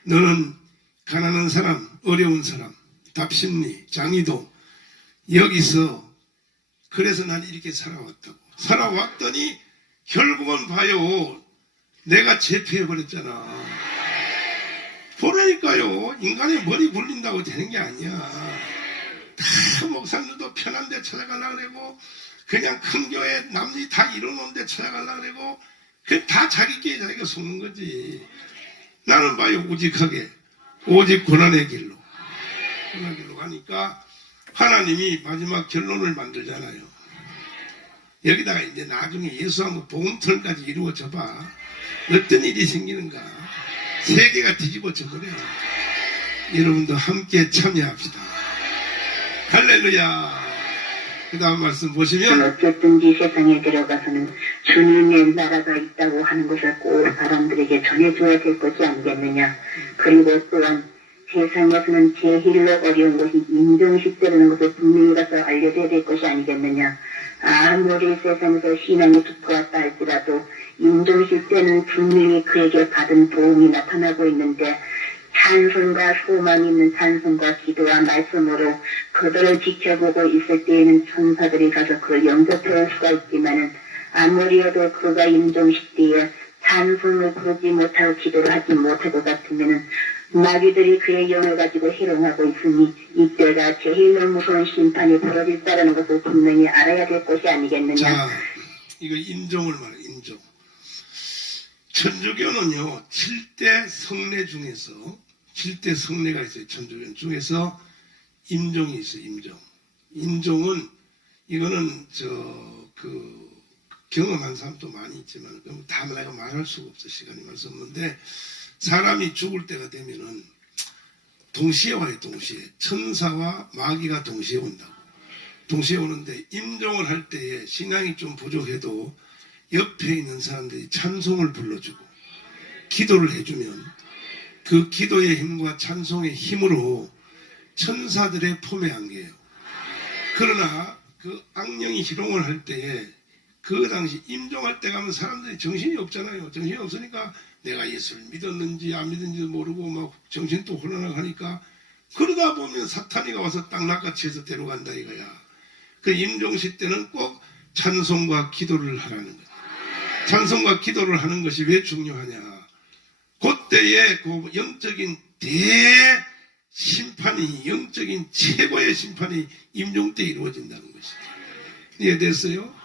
너는 가난한 사람, 어려운 사람, 답심리, 장이도 여기서 그래서 난 이렇게 살아왔다고. 살아왔더니 결국은 봐요. 내가 제패해버렸잖아. 보라니까요. 인간의 머리 굴린다고 되는 게 아니야. 다 목사님들도 편한 데 찾아가려고 그러고 그냥 큰 교회 남들이 다 이뤄놓은 데 찾아가려고 그러고 그게 다 자기끼리 자기가 속는 거지. 나는 봐요. 우직하게 오직 고난의 길로 가니까 하나님이 마지막 결론을 만들잖아요. 여기다가 이제 나중에 예수하고 복음털까지 이루어져 봐. 어떤 일이 생기는가. 세계가 뒤집어져 버려. 여러분도 함께 참여합시다. 할렐루야. 그 다음 말씀 보시면 어쨌든지 세상에 들어가서는 주님의 나라가 있다고 하는 것을 꼭 사람들에게 전해줘야 될 것이 아니겠느냐. 그리고 또한 세상에서는 제일로 어려운 것이 인정식되는 것을 분명히 가서 알려줘야 될 것이 아니겠느냐. 아무리 세상에서 신앙이 두터웠다 할지라도 인정식 때는 분명히 그에게 받은 도움이 나타나고 있는데 찬송과 소망 있는 찬송과 기도와 말씀으로 그들을 지켜보고 있을 때에는 천사들이 가서 그를 영접할 수가 있지만은 아무리 해도 그가 임종식 때에 찬송을 부르지 못하고 기도를 하지 못할 것 같으면은 마귀들이 그의 영을 가지고 희롱하고 있으니 이때가 제일로 무서운 심판이 벌어질다라는 것을 분명히 알아야 될 것이 아니겠느냐. 자, 이거 인종을 말해. 인종. 천주교는요 7대 성례 중에서 7대 성례가 있어요. 천주교 중에서 임종이 있어요. 임종은 이거는 경험한 사람도 많이 있지만 다 내가 말할 수가 없어. 시간이 말수 없는데 사람이 죽을 때가 되면은 동시에 와요. 동시에 천사와 마귀가 동시에 온다고. 동시에 오는데 임종을 할 때에 신앙이 좀 부족해도 옆에 있는 사람들이 찬송을 불러주고 기도를 해주면 그 기도의 힘과 찬송의 힘으로 천사들의 품에 안겨요. 그러나 그 악령이 희롱을 할 때에 그 당시 임종할 때 가면 사람들이 정신이 없잖아요. 정신이 없으니까 내가 예수를 믿었는지 안 믿었는지도 모르고 막 정신도 혼란하고 하니까 그러다 보면 사탄이가 와서 딱 낚아채서 데려간다 이거야. 그 임종식 때는 꼭 찬송과 기도를 하라는 거야. 찬송과 기도를 하는 것이 왜 중요하냐. 그때에 그 영적인 대심판이 영적인 최고의 심판이 임종 때 이루어진다는 것이죠. 이해됐어요?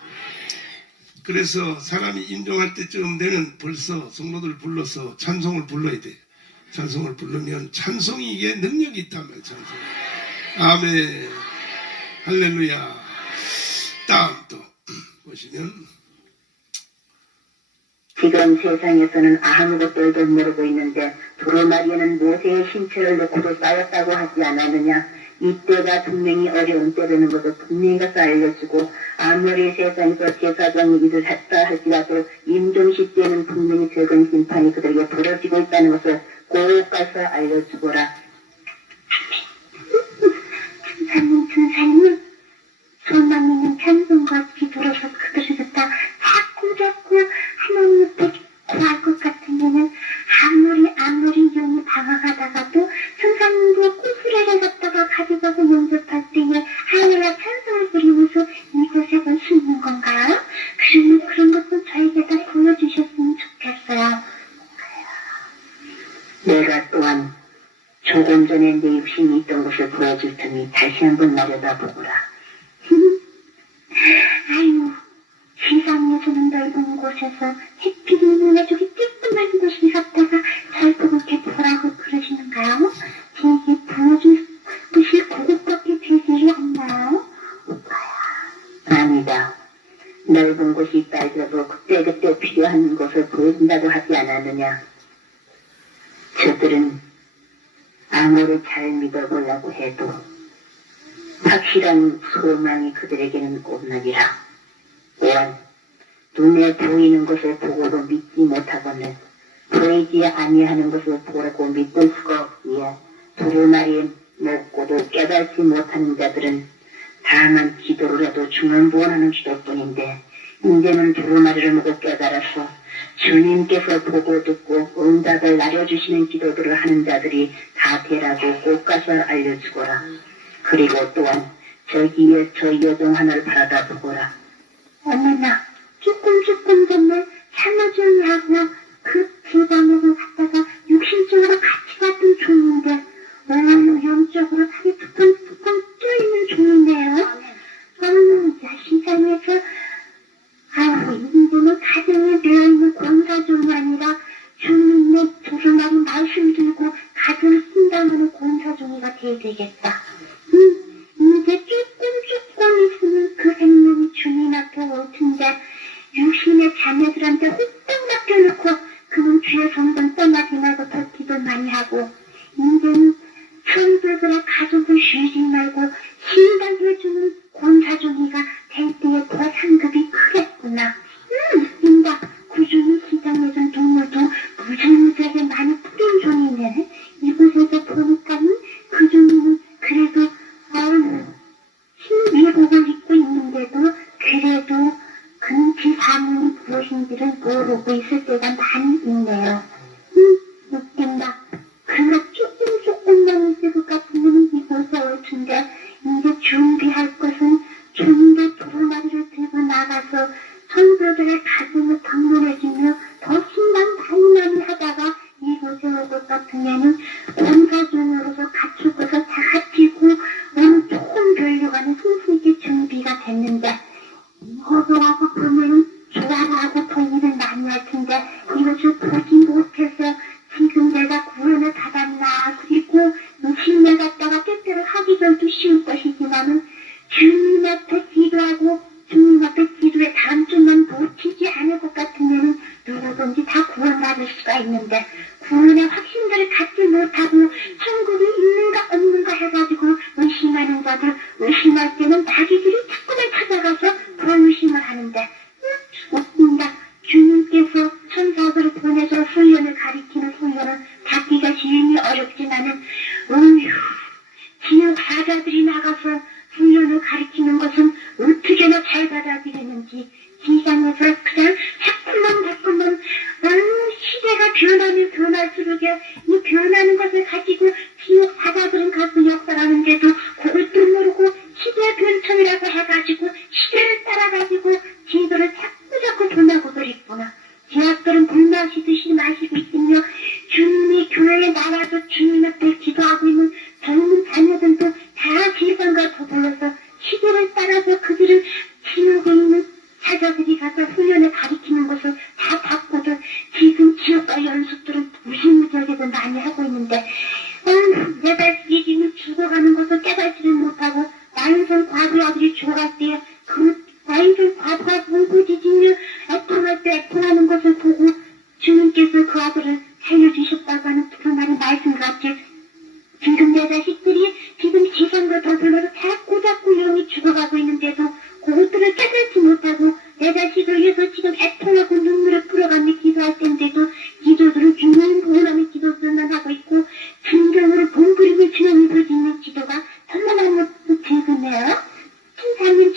그래서 사람이 임종할 때쯤 되면 벌써 성도들 불러서 찬송을 불러야 돼. 찬송을 부르면 찬송이 이게 능력이 있단 말이에요. 찬송. 아멘. 할렐루야. 다음 또 보시면 지금 세상에서는 아무것도 모르고 있는데 두루마리는 모세의 신체를 놓고도 싸웠다고 하지 않았느냐. 이때가 분명히 어려운 때라는 것을 분명히 가서 알려주고 아무리 세상에서 제사장이 일을 했다 할지라도 임종식 때는 분명히 적은 심판이 그들에게 벌어지고 있다는 것을 꼭 가서 알려주거라. 천사님 소망 있는 찬송과 기도로서 그들을 갖다 자꾸 하나님 앞에 구할 것 같으면은 아무리 영이 방황하다가도 천사님도 꼬부레를 갖다가 가져가서 영접할 때에 하늘나 찬송을 부리면서 이곳에 숨는 건가요? 그러면 그런 것도 저에게 다 보여주셨으면 좋겠어요. 내가 또한 조금 전에 내 육신이 있던 것을 보여줄 테니 다시 한번 내려다보거라. 아유, 세상에서는 넓은 곳에서 햇빛이 눈에 저기 쬐끔한 곳에 있었다가 잘 보고 이렇게 보라고 그러시는가요? 제게 보여줄 것이 그것밖에 되지 않나요? 아니다. 넓은 곳이 있다 해도 그때그때 필요한 것을 보여준다고 하지 않았느냐. 저들은 아무리 잘 믿어보려고 해도 확실한 소망이 그들에게는 없느니라. 또한 눈에 보이는 것을 보고도 믿지 못하고는 보이지 아니하는 것을 보고 믿을 수가 없기에 두루마리 먹고도 깨닫지 못하는 자들은 다만 기도를 해도 중언부언하는 기도뿐인데 이제는 두루마리를 먹고 깨달아서 주님께서 보고 듣고 응답을 나려주시는 기도들을 하는 자들이 다 되라고 꼭 가서 알려주거라. 그리고 또한 저기에 저 여종 하나를 바라다 보거라. 어머나 조금 전에 참아주냐고 그 지방에서 갔다가 육신적으로 같이 갔던 종인데 영적으로 살이 툭툭 쪄있는 종이네요. 세상에서 이제는 가정에 되어있는 권사종이 아니라 주님의 두루마리 말씀 들고 가정을 쓴다는 권사종이가 돼야 되겠다. 이제 조금 있으면 그 생명이 주님 앞에 올 텐데 육신의 자녀들한테 홀딱 맡겨놓고 그는 주의 성전 떠나지 말고 더 기도 많이 하고 이제는 무엇인지를 모르고 있을 때가 많이 있네요. 웃긴다. 그가 조금만 있을 것 같으면 이곳에 올 텐데 이제 준비할 것은 좀 더 두루마리를 들고 나가서 성도들의 가슴을 방문해주며 더 신방 많이 하다가 이곳에 올 것 같으면은 온 가족으로서 갖출 것을 다 갖추고 온 좋은 별려가는 순수있게 준비가 됐는데 이거라고 보면은 좋아라고 더 일을 많이 할 텐데 이것을 보지 못해서 지금 내가 구원을 받았나 그리고 신뢰 갖다가 때때로 하기 전도 쉬울 것이지만은 주님 앞에 기도하고 주님 앞에 기도에 다음 주만 놓치지 않을 것 같으면은 누구든지 다 구원받을 수가 있는데 구원의 확신들을 갖지 못하고 천국이 있는가 없는가 해가지고 의심하는 자들 의심할 때는 자기들이 자꾸만 찾아가서 불의심을 하는데 웃긴다. 주님께서 천사들을 보내서 훈련을 가리키는 훈련을 받기가 시행이 어렵지만은 지옥 사자들이 나가서 훈련을 가리키는 것은 어떻게나 잘 받아들이는지 세상에서 그냥 자꾸만 시대가 변하면 변할수록 이 변하는 것을 가지고 지옥 사자들은 가서 역사하는데도 그것도 모르고 시대의 변천이라고 해가지고 시대를 따라가지고 지들을 자꾸 변하고들 있구나. 제약들은 물 마시듯이 마시고 있으며 주님이 교회에 나와서 주님 앞에 기도하고 있는 젊은 자녀들도 다 세상과 더불어서 시대를 따라서 그들은 지옥에 있는 사자들이 가서 훈련을 가리키는 것을 다 받고도 지금 지옥과 연속들은 무시무지하게도 많이 하고 있는데 내가 지금 죽어가는 것을 깨닫지를 못하고 나인선 과부 아들이 죽어갈 때 그 나인선 과부가 울부짖으며 애통할 때 애통하는 것을 보고 주님께서 그 아들을 살려주셨다고 하는 두루마리 말씀 같이 지금 내 자식들이 지금 세상과 더불어서 자꾸 영이 죽어가고 있는데도 그것들을 깨닫지 못하고 내 자식을 위해서 지금 애통하고 눈물을 뿌려가며 기도할 텐데도 기도들은 주님 구원하는 기도들만 하고 있고 진정으로 봉부리고 주님이 보여주는 기도가 너무너무 즐겁네요. 천사님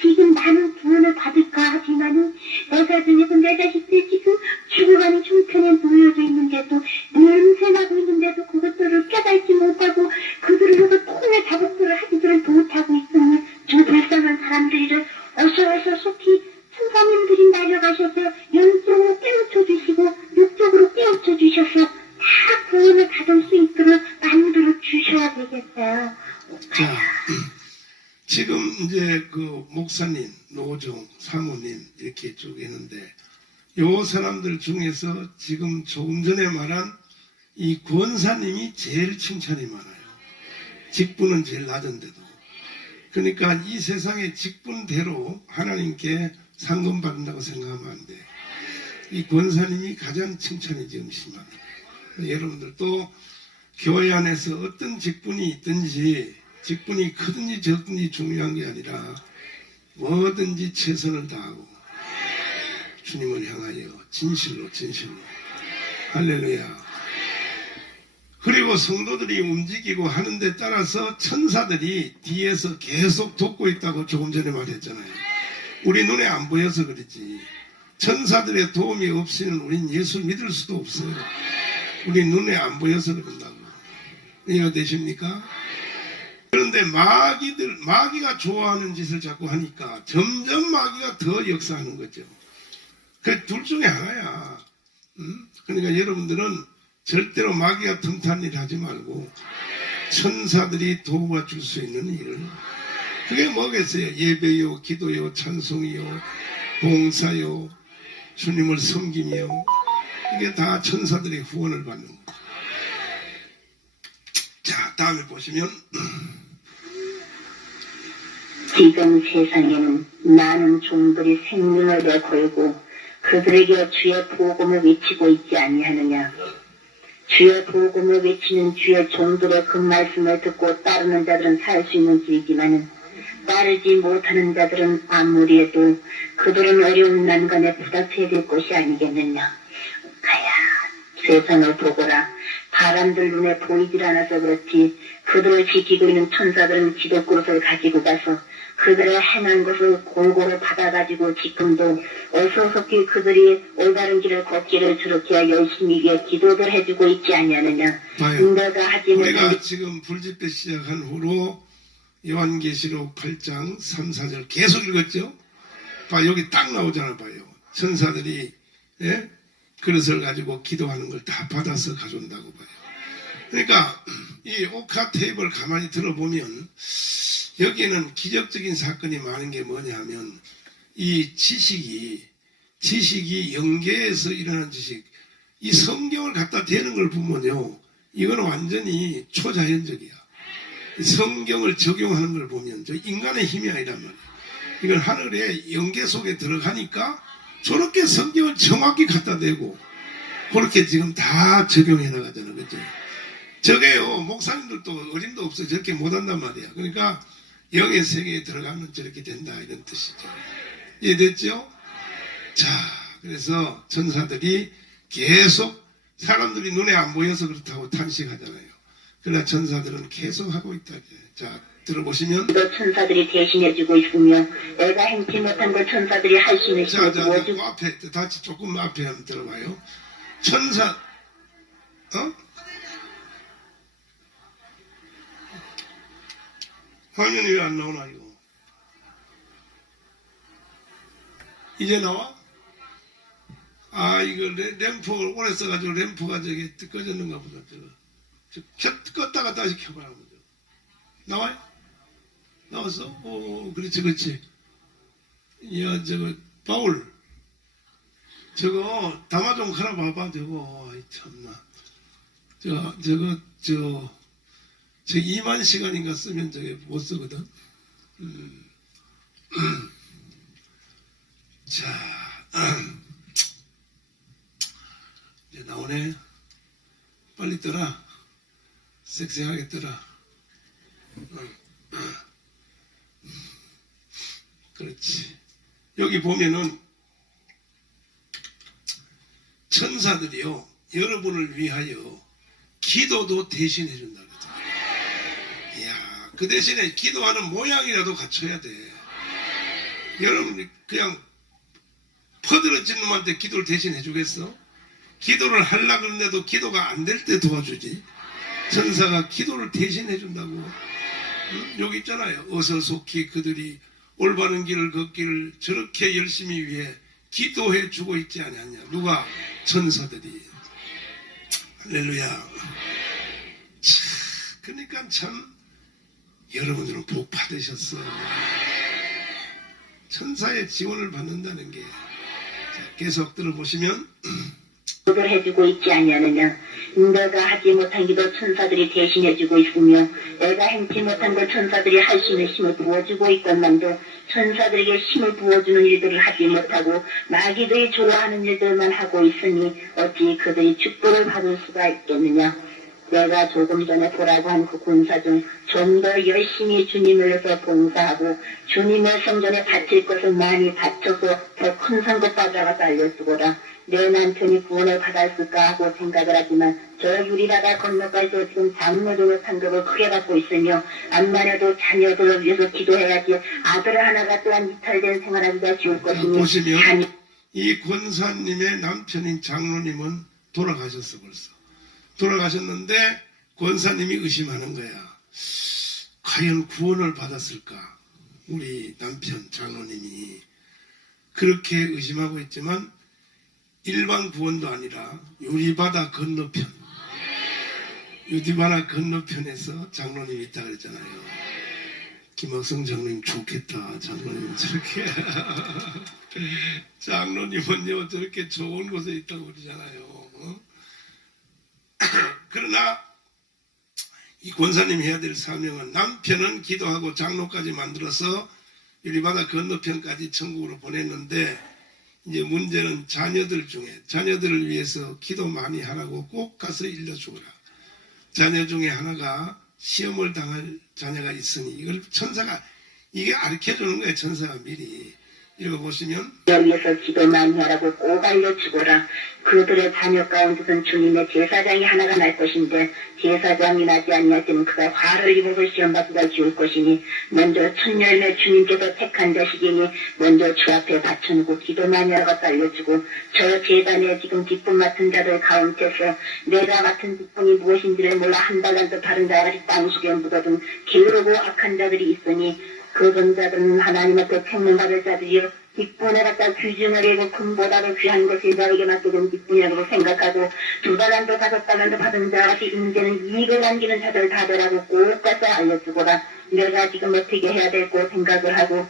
지금 나는 구원을 받을까 하지만은 내가 중에서 내 자식들 지금 죽어가는 형편에 놓여져 있는데도 냄새나고 있는데도 그것들을 깨닫지 못하고 그들을 위해서 통의 작업들을 하지들을 못하고 있으니 저 불쌍한 사람들이를 어서 속히 천사님들이 날려가셔서 영적으로 깨우쳐 주시고 육적으로 깨우쳐 주셔서 다 구원을 받을 수 있도록 만들어 주셔야 되겠어요. 자, 지금 이제 그 목사님, 노종, 사모님 이렇게 쭉 있는데 요 사람들 중에서 지금 조금 전에 말한 이 권사님이 제일 칭찬이 많아요. 직분은 제일 낮은데도. 그러니까 이 세상의 직분대로 하나님께 상금 받는다고 생각하면 안 돼. 이 권사님이 가장 칭찬이 지금 심합니다. 여러분들 또 교회 안에서 어떤 직분이 있든지 직분이 크든지 적든지 중요한 게 아니라 뭐든지 최선을 다하고 주님을 향하여 진실로 할렐루야. 그리고 성도들이 움직이고 하는 데 따라서 천사들이 뒤에서 계속 돕고 있다고 조금 전에 말했잖아요. 우리 눈에 안 보여서 그렇지 천사들의 도움이 없이는 우린 예수 믿을 수도 없어요. 우리 눈에 안 보여서 그런다고. 이해가 되십니까? 그런데 마귀가 좋아하는 짓을 자꾸 하니까 점점 마귀가 더 역사하는 거죠. 그 둘 중에 하나야. 그러니까 여러분들은 절대로 마귀가 틈탄 일 하지 말고 천사들이 도와줄 수 있는 일을. 그게 뭐겠어요? 예배요, 기도요, 찬송이요, 봉사요, 주님을 섬기며 이게 다 천사들의 후원을 받는 거예요. 자, 다음에 보시면 지금 세상에는 많은 종들이 생명을 내걸고 그들에게 주의 복음을 외치고 있지 아니하느냐. 주의 복음을 외치는 주의 종들의 그 말씀을 듣고 따르는 자들은 살 수 있는 길이지만은 따르지 못하는 자들은 아무리 해도 그들은 어려운 난관에 부닥쳐야 될 것이 아니겠느냐. 가야 세상을 보거라. 사람들 눈에 보이질 않아서 그렇지 그들을 지키고 있는 천사들은 기독그릇을 가지고 가서 그들의 행한 것을 골고루 받아가지고 지금도 어서속히 그들이 올바른 길을 걷기를 저렇게 열심히 기도를 해주고 있지 않냐느냐. 봐요. 내가 하지 못한 우리가 지금 불집회 시작한 후로 요한계시록 8장 3, 4절 계속 읽었죠? 봐, 여기 딱 나오잖아, 봐요. 천사들이, 예? 그릇을 가지고 기도하는 걸 다 받아서 가져온다고 봐요. 그러니까, 이 오카 테이블 가만히 들어보면, 여기에는 기적적인 사건이 많은 게 뭐냐 하면, 이 지식이 영계에서 일어난 지식, 이 성경을 갖다 대는 걸 보면요, 이거는 완전히 초자연적이야. 성경을 적용하는 걸 보면 저 인간의 힘이 아니란 말이야. 이건 하늘의 영계 속에 들어가니까 저렇게 성경을 정확히 갖다 대고 그렇게 지금 다 적용해 나가잖아. 그죠? 저게요, 목사님들도 어림도 없어 저렇게 못한단 말이야. 그러니까 영의 세계에 들어가면 저렇게 된다 이런 뜻이죠. 이해됐죠? 자, 그래서 천사들이 계속 사람들이 눈에 안 보여서 그렇다고 탄식하잖아요. 그러나 천사들은 계속 하고 있다. 자, 들어보시면. 또 천사들이 대신해주고 있으며 내가 행치 못한 걸 천사들이 할 수 있는 자, 힘을 부어주고 그 앞에, 다시 조금 앞에 한번 들어봐요. 천사, 화면이 왜 안 나오나, 이거? 이제 나와? 아, 이거 램프를 오래 써가지고 램프가 저기 꺼졌는가 보다. 껐다가 다시 켜봐야 보죠. 나와요? 나왔어? 오, 그렇지, 그렇지. 야, 저거, 바울. 저거, 담아 좀 하나 봐봐, 저거. 아이, 참나. 저 2만 시간인가 쓰면 저게 못 쓰거든. 자, 이제 나오네. 빨리 떠라. 섹시하게 떠라. 그렇지. 여기 보면은 천사들이요, 여러분을 위하여 기도도 대신해 준다 그러잖아요. 이야, 그 대신에 기도하는 모양이라도 갖춰야 돼. 여러분이 그냥 퍼들어진 놈한테 기도를 대신해 주겠어? 기도를 하려고 하는데도 기도가 안 될 때 도와주지. 천사가 기도를 대신해 준다고. 응? 여기 있잖아요. 어서속히 그들이 올바른 길을 걷기를 저렇게 열심히 위해 기도해 주고 있지 않았냐. 누가? 천사들이. 할렐루야. 그러니까 참 여러분들은 복 받으셨어. 천사의 지원을 받는다는 게. 자, 계속 들어보시면 기도를 해주고 있지 않냐느냐. 내가 하지 못한 기도 천사들이 대신해주고 있으며 내가 행치 못한 걸 천사들이 할 수 있는 힘을 부어주고 있건만도 천사들에게 힘을 부어주는 일들을 하지 못하고 마귀들이 좋아하는 일들만 하고 있으니 어찌 그들이 축복을 받을 수가 있겠느냐. 내가 조금 전에 보라고 한 그 군사 중 좀 더 열심히 주님을 위해서 봉사하고 주님의 성전에 바칠 것을 많이 바쳐서 더 큰 상급 받아가서 알려주거라. 내 남편이 구원을 받았을까 하고 생각을 하지만 저 유리바다 건너가서 지금 장로적으로 상급을 크게 받고 있으며 암만 해도 자녀들을 위해서 기도해야지 아들 하나가 또한 이탈된 생활하기가 쉬울 것이니 보시면 이 권사님의 남편인 장로님은 돌아가셨어 벌써. 돌아가셨는데 권사님이 의심하는 거야. 과연 구원을 받았을까? 우리 남편 장로님이 그렇게 의심하고 있지만 일반 구원도 아니라 유리바다 건너편, 유리바다 건너편에서 장로님이 있다 그랬잖아요. 김학성 장로님 좋겠다. 장로님 저렇게 장로님은요 저렇게 좋은 곳에 있다고 그러잖아요. 어? 그러나 이 권사님이 해야 될 사명은 남편은 기도하고 장로까지 만들어서 유리바다 건너편까지 천국으로 보냈는데 이제 문제는 자녀들 중에 자녀들을 위해서 기도 많이 하라고 꼭 가서 일러주거라. 자녀 중에 하나가 시험을 당할 자녀가 있으니 이걸 천사가 이게 가르쳐주는 거예요. 천사가 미리 읽어보시면 위해서 기도 많이 하라고 꼭 알려주거라. 그들의 자녀 가운데선 주님의 제사장이 하나가 날 것인데 제사장이 나지 아니할 때는 그가 화를 입어서 시험받기가 쉬울 것이니 먼저 첫 열매 주님께서 택한 자식이니 먼저 주 앞에 바쳐놓고 기도 많이 하라고 알려주고 저 제단에 지금 뒷분 맡은 자들 가운데서 내가 맡은 뒷분이 무엇인지를 몰라 한 달란트 다른 자같이 땅속에 묻어둔 게으르고 악한 자들이 있으니 그런 자들은 하나님 앞에 책망받을 자들이요 뒷분에 갖다 귀중을 해고 금보다도 귀한 것이 너에게 맡겨진 뒷분이라고 생각하고 2달란트 5달란트 받은 자같이 인제는 이익을 남기는 자들 다 되라고 꼭 가서 알려주거라. 내가 지금 어떻게 해야 될고 생각을 하고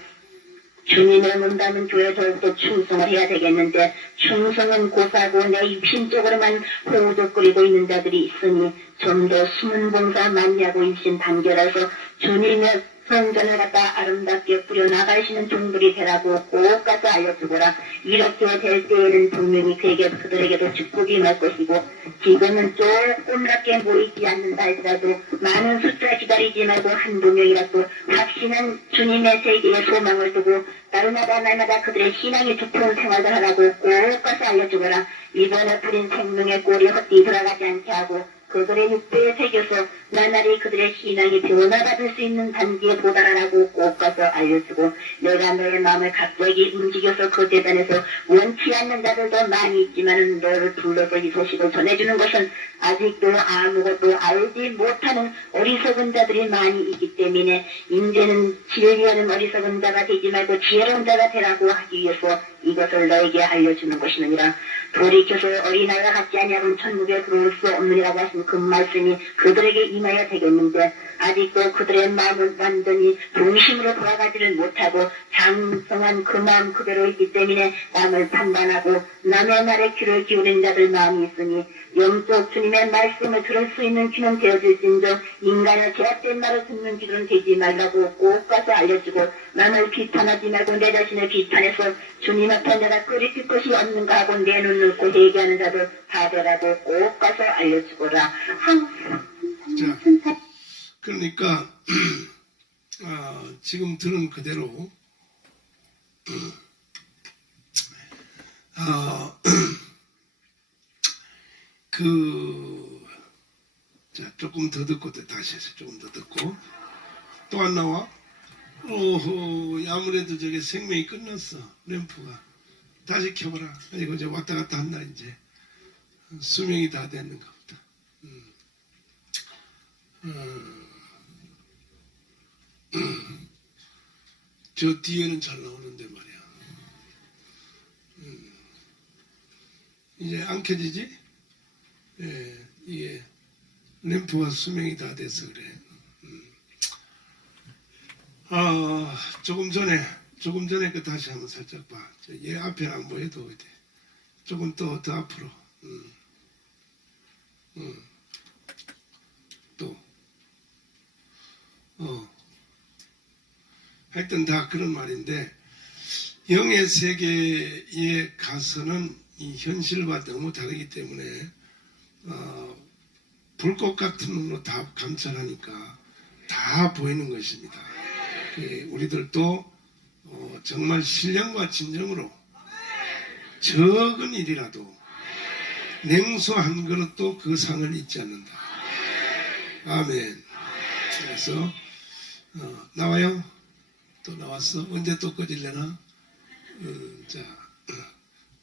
주님을 문다면 교회 더욱더 충성을 해야 되겠는데 충성은 고사고 내 입신적으로만 호우적거리고 있는 자들이 있으니 좀 더 숨은 봉사 많이 하고 입신 단결해서 주님의 성전을 갖다 아름답게 꾸려나가시는 종들이 되라고 꼭 가서 알려주거라. 이렇게 될 때에는 분명히 그들에게도 축복이 날 것이고 지금은 조금밖에 모이지 않는다 할지라도 많은 숫자 기다리지 말고 한두 명이라도 확신한 주님의 세계에 소망을 두고 날마다 그들의 신앙이 두터운 생활을 하라고 꼭 가서 알려주거라. 이번에 부린 생명의 꼴이 헛되이 돌아가지 않게 하고 그들의 육배에 새겨서 나날이 그들의 신앙이 변화받을 수 있는 단계에 도달하라고 꼭 가서 알려주고 내가 너의 마음을 갑자기 움직여서 그 재단에서 원치 않는 자들도 많이 있지만 너를 불러서 이 소식을 전해주는 것은 아직도 아무것도 알지 못하는 어리석은 자들이 많이 있기 때문에 이제는 진리하는 어리석은 자가 되지 말고 지혜로운 자가 되라고 하기 위해서 이것을 너에게 알려주는 것이느니라. 돌이켜서 어린아이와 같지 아니하면 천국에 들어올 수 없느니라고 하신 그 말씀이 그들에게 임하여 되겠는데 아직도 그들의 마음은 완전히 중심으로 돌아가지를 못하고 장성한 그 마음 그대로 있기 때문에 남을 판단하고 남의 말에 귀를 기울인 자들 마음이 있으니 영적 주님의 말씀을 들을 수 있는 귀는 되어질진저 인간의 제약된 말을 듣는 귀는 되지 말라고 꼭 가서 알려주고 남을 비판하지 말고 내 자신을 비판해서 주님 앞에 내가 끓이필 것이 없는가 하고 내 눈을 고 얘기하는 자들 다 되라고 꼭 가서 알려주거라. 자, 그러니까 지금 들은 그대로 자, 조금 더 듣고 다시 해서 조금 더 듣고 또 안 나와? 오호, 아무래도 저게 생명이 끝났어. 램프가 다시 켜봐라. 이거 이제 왔다 갔다 한다. 이제 수명이 다 됐는가 보다. 저 뒤에는 잘 나오는데 말이야. 이제 안 켜지지? 예, 이게 램프가 수명이 다 돼서 그래. 조금 전에 그 다시 한번 살짝 봐. 얘 앞에 안 보여도 돼. 조금 더 앞으로. 또. 하여튼 다 그런 말인데, 영의 세계에 가서는 이 현실과 너무 다르기 때문에, 불꽃 같은 눈으로 다 감찰하니까 다 보이는 것입니다. 우리들도 정말 신령과 진정으로 적은 일이라도 냉수 한 그릇도 그 상을 잊지 않는다. 아멘. 그래서 나와요? 또 나왔어? 언제 또 꺼질려나? 자,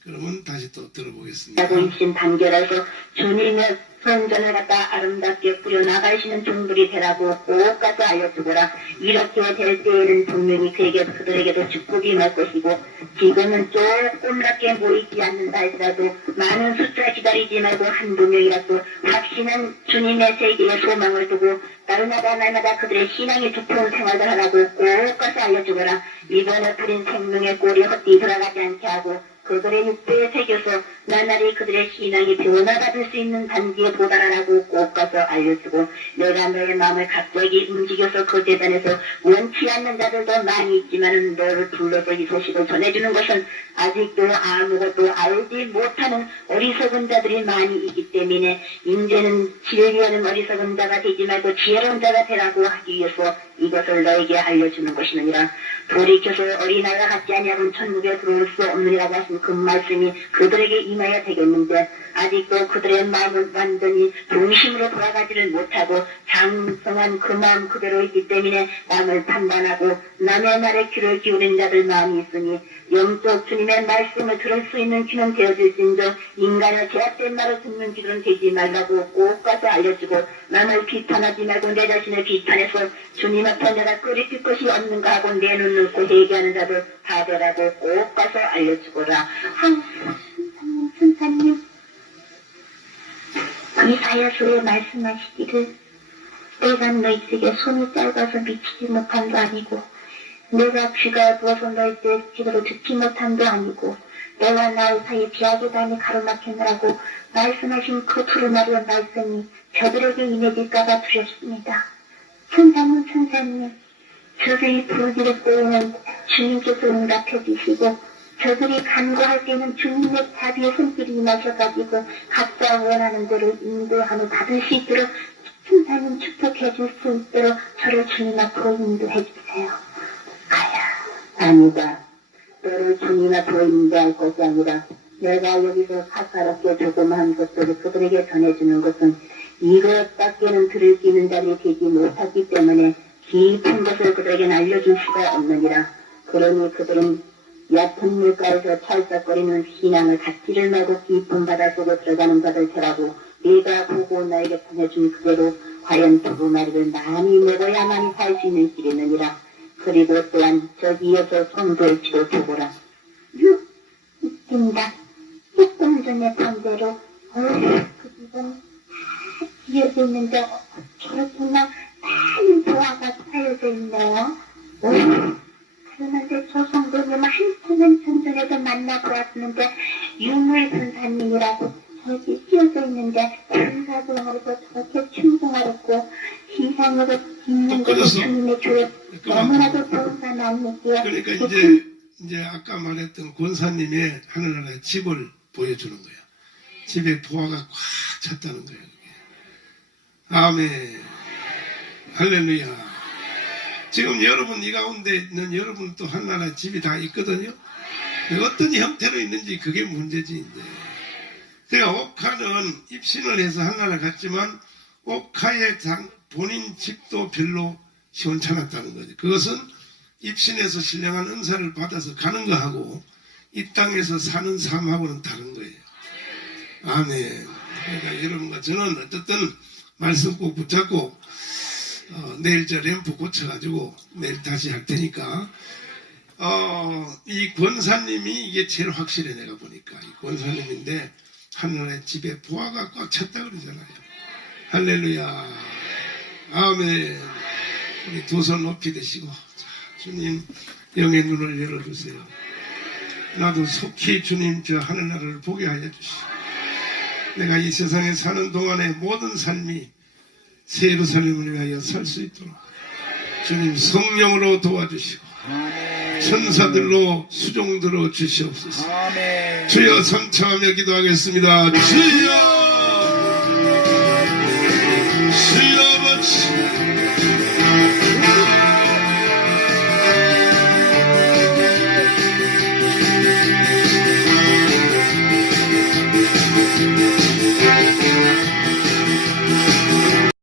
그러면 다시 또 들어보겠습니다. 하고 입신 단결해서 주님의 성전을 갖다 아름답게 꾸려나가시는 종들이 되라고 꼭 가서 알려주거라. 이렇게 될 때에는 분명히 그들에게도 축복이 날 것이고 지금은 조금밖에 모이지 않는다 할지라도 많은 숫자 기다리지 말고 한두 명이라도 확신한 주님의 세계에 소망을 두고 날마다 그들의 신앙이 두터운 생활을 하라고 꼭 가서 알려주거라. 이번에 부린 생명의 꼴이 헛되이 돌아가지 않게 하고 그들의 육배에 새겨서 나날이 그들의 신앙이 변화받을 수 있는 단계에 도달하라고 꼭 가서 알려주고 내가 너의 마음을 갑자기 움직여서 그 재단에서 원치 않는 자들도 많이 있지만 너를 불러서 이 소식을 전해주는 것은 아직도 아무것도 알지 못하는 어리석은 자들이 많이 있기 때문에 이제는 진리하는 어리석은 자가 되지 말고 지혜로운 자가 되라고 하기 위해서 이것을 너에게 알려주는 것이느니라. 돌이켜서 어린아이와 같지 아니하면 천국에 들어올 수 없느니라고 하신 그 말씀이 그들에게 임하여 되겠는데 아직도 그들의 마음은 완전히 동심으로 돌아가지를 못하고 장성한 그 마음 그대로 있기 때문에 남을 판단하고 남의 말에 귀를 기울인 자들 마음이 있으니 영적 주님의 말씀을 들을 수 있는 귀는 되어질진저 인간의 제약된 말을 듣는 귀는 되지 말라고 꼭 가서 알려주고 남을 비판하지 말고 내 자신을 비판해서 주님 앞에 내가 끓이실 것이 없는가 하고 내 눈 놓고 회개하는 자들 하더라고 꼭 가서 알려주거라. 선사님 이사야서에 말씀하시기를 내가 너희에게 손이 짧아서 미치지 못함도 아니고 내가 귀가 어두워서 너희들 제대로 듣지 못함도 아니고 너와 나의 사이에 비하게 다니 가로막혔느라고 말씀하신 그 두루마리의 말씀이 저들에게 임해질까봐 두렵습니다. 선사님 저들이 부르기를 때에는 주님께서 응답해 주시고 저들이 간구할 때는 주님의 자비의 손길이 임하셔가지고 각자 원하는 대로 인도함을 받을 수 있도록 선사님 축복해 줄 수 있도록 저를 주님 앞으로 인도해 주세요. 가야. 아니다. 너를 주님 앞으로 인도할 것이 아니라 내가 여기서 사사롭게 조그마한 것들을 그들에게 전해주는 것은 이것밖에는 들을 수 있는 자리에 되지 못하기 때문에 깊은 것을 그들에게는 알려줄 수가 없느니라. 그러니 그들은 얕은 물가에서 찰싹거리는 신앙을 갖지를 말고 깊은 바다 속으로 들어가는 자들 ter하고 네가 보고 나에게 전해준 그대로 과연 두루마리를 많이 먹어야만이 살 수 있는 길이느니라. 그리고 또한 저기에서 성도의 치를 보거라. 웃긴다. 조금 전에 반대로 그 집은 비어져 있는데 저렇게나 많은 보화가 쌓여져 있네요. 그런데 저 성도님 한때는 전전에도 만나보았는데 유물 선사님이라고 저기 씌어져 있는데 군사동으로도 저렇게 충성하였고 희상으로 있는 것이 주님의 교회 너무나도 좋은 사람 아니기에 그러니까 이제 아까 말했던 권사님의 하늘나라의 집을 보여주는 거야. 집에 보화가 꽉 찼다는 거야. 아멘. 할렐루야. 지금 여러분 이 가운데 있는 여러분 또 하늘나라 집이 다 있거든요. 어떤 형태로 있는지 그게 문제지 이제. 그러니까 옥하는 입신을 해서 하늘나라 갔지만 옥하의 본인 집도 별로 시원찮았다는 거죠. 그것은 입신에서 신령한 은사를 받아서 가는 거하고 이 땅에서 사는 삶하고는 다른 거예요. 아멘. 그러니까 여러분과 저는 어쨌든 말씀 꼭 붙잡고 내일 저 램프 고쳐가지고 내일 다시 할 테니까 이 권사님이 이게 제일 확실해. 내가 보니까 이 권사님인데 하늘의 집에 보화가 꽉 찼다 그러잖아요. 할렐루야. 아멘. 우리 두 손 높이 드시고 주님 영의 눈을 열어주세요. 나도 속히 주님 저 하늘나라를 보게 하여 주시오. 내가 이 세상에 사는 동안의 모든 삶이 새 예루살렘을 위하여 살 수 있도록 주님 성령으로 도와주시고 천사들로 수종들어 주시옵소서. 주여 삼창하며 기도하겠습니다. 주여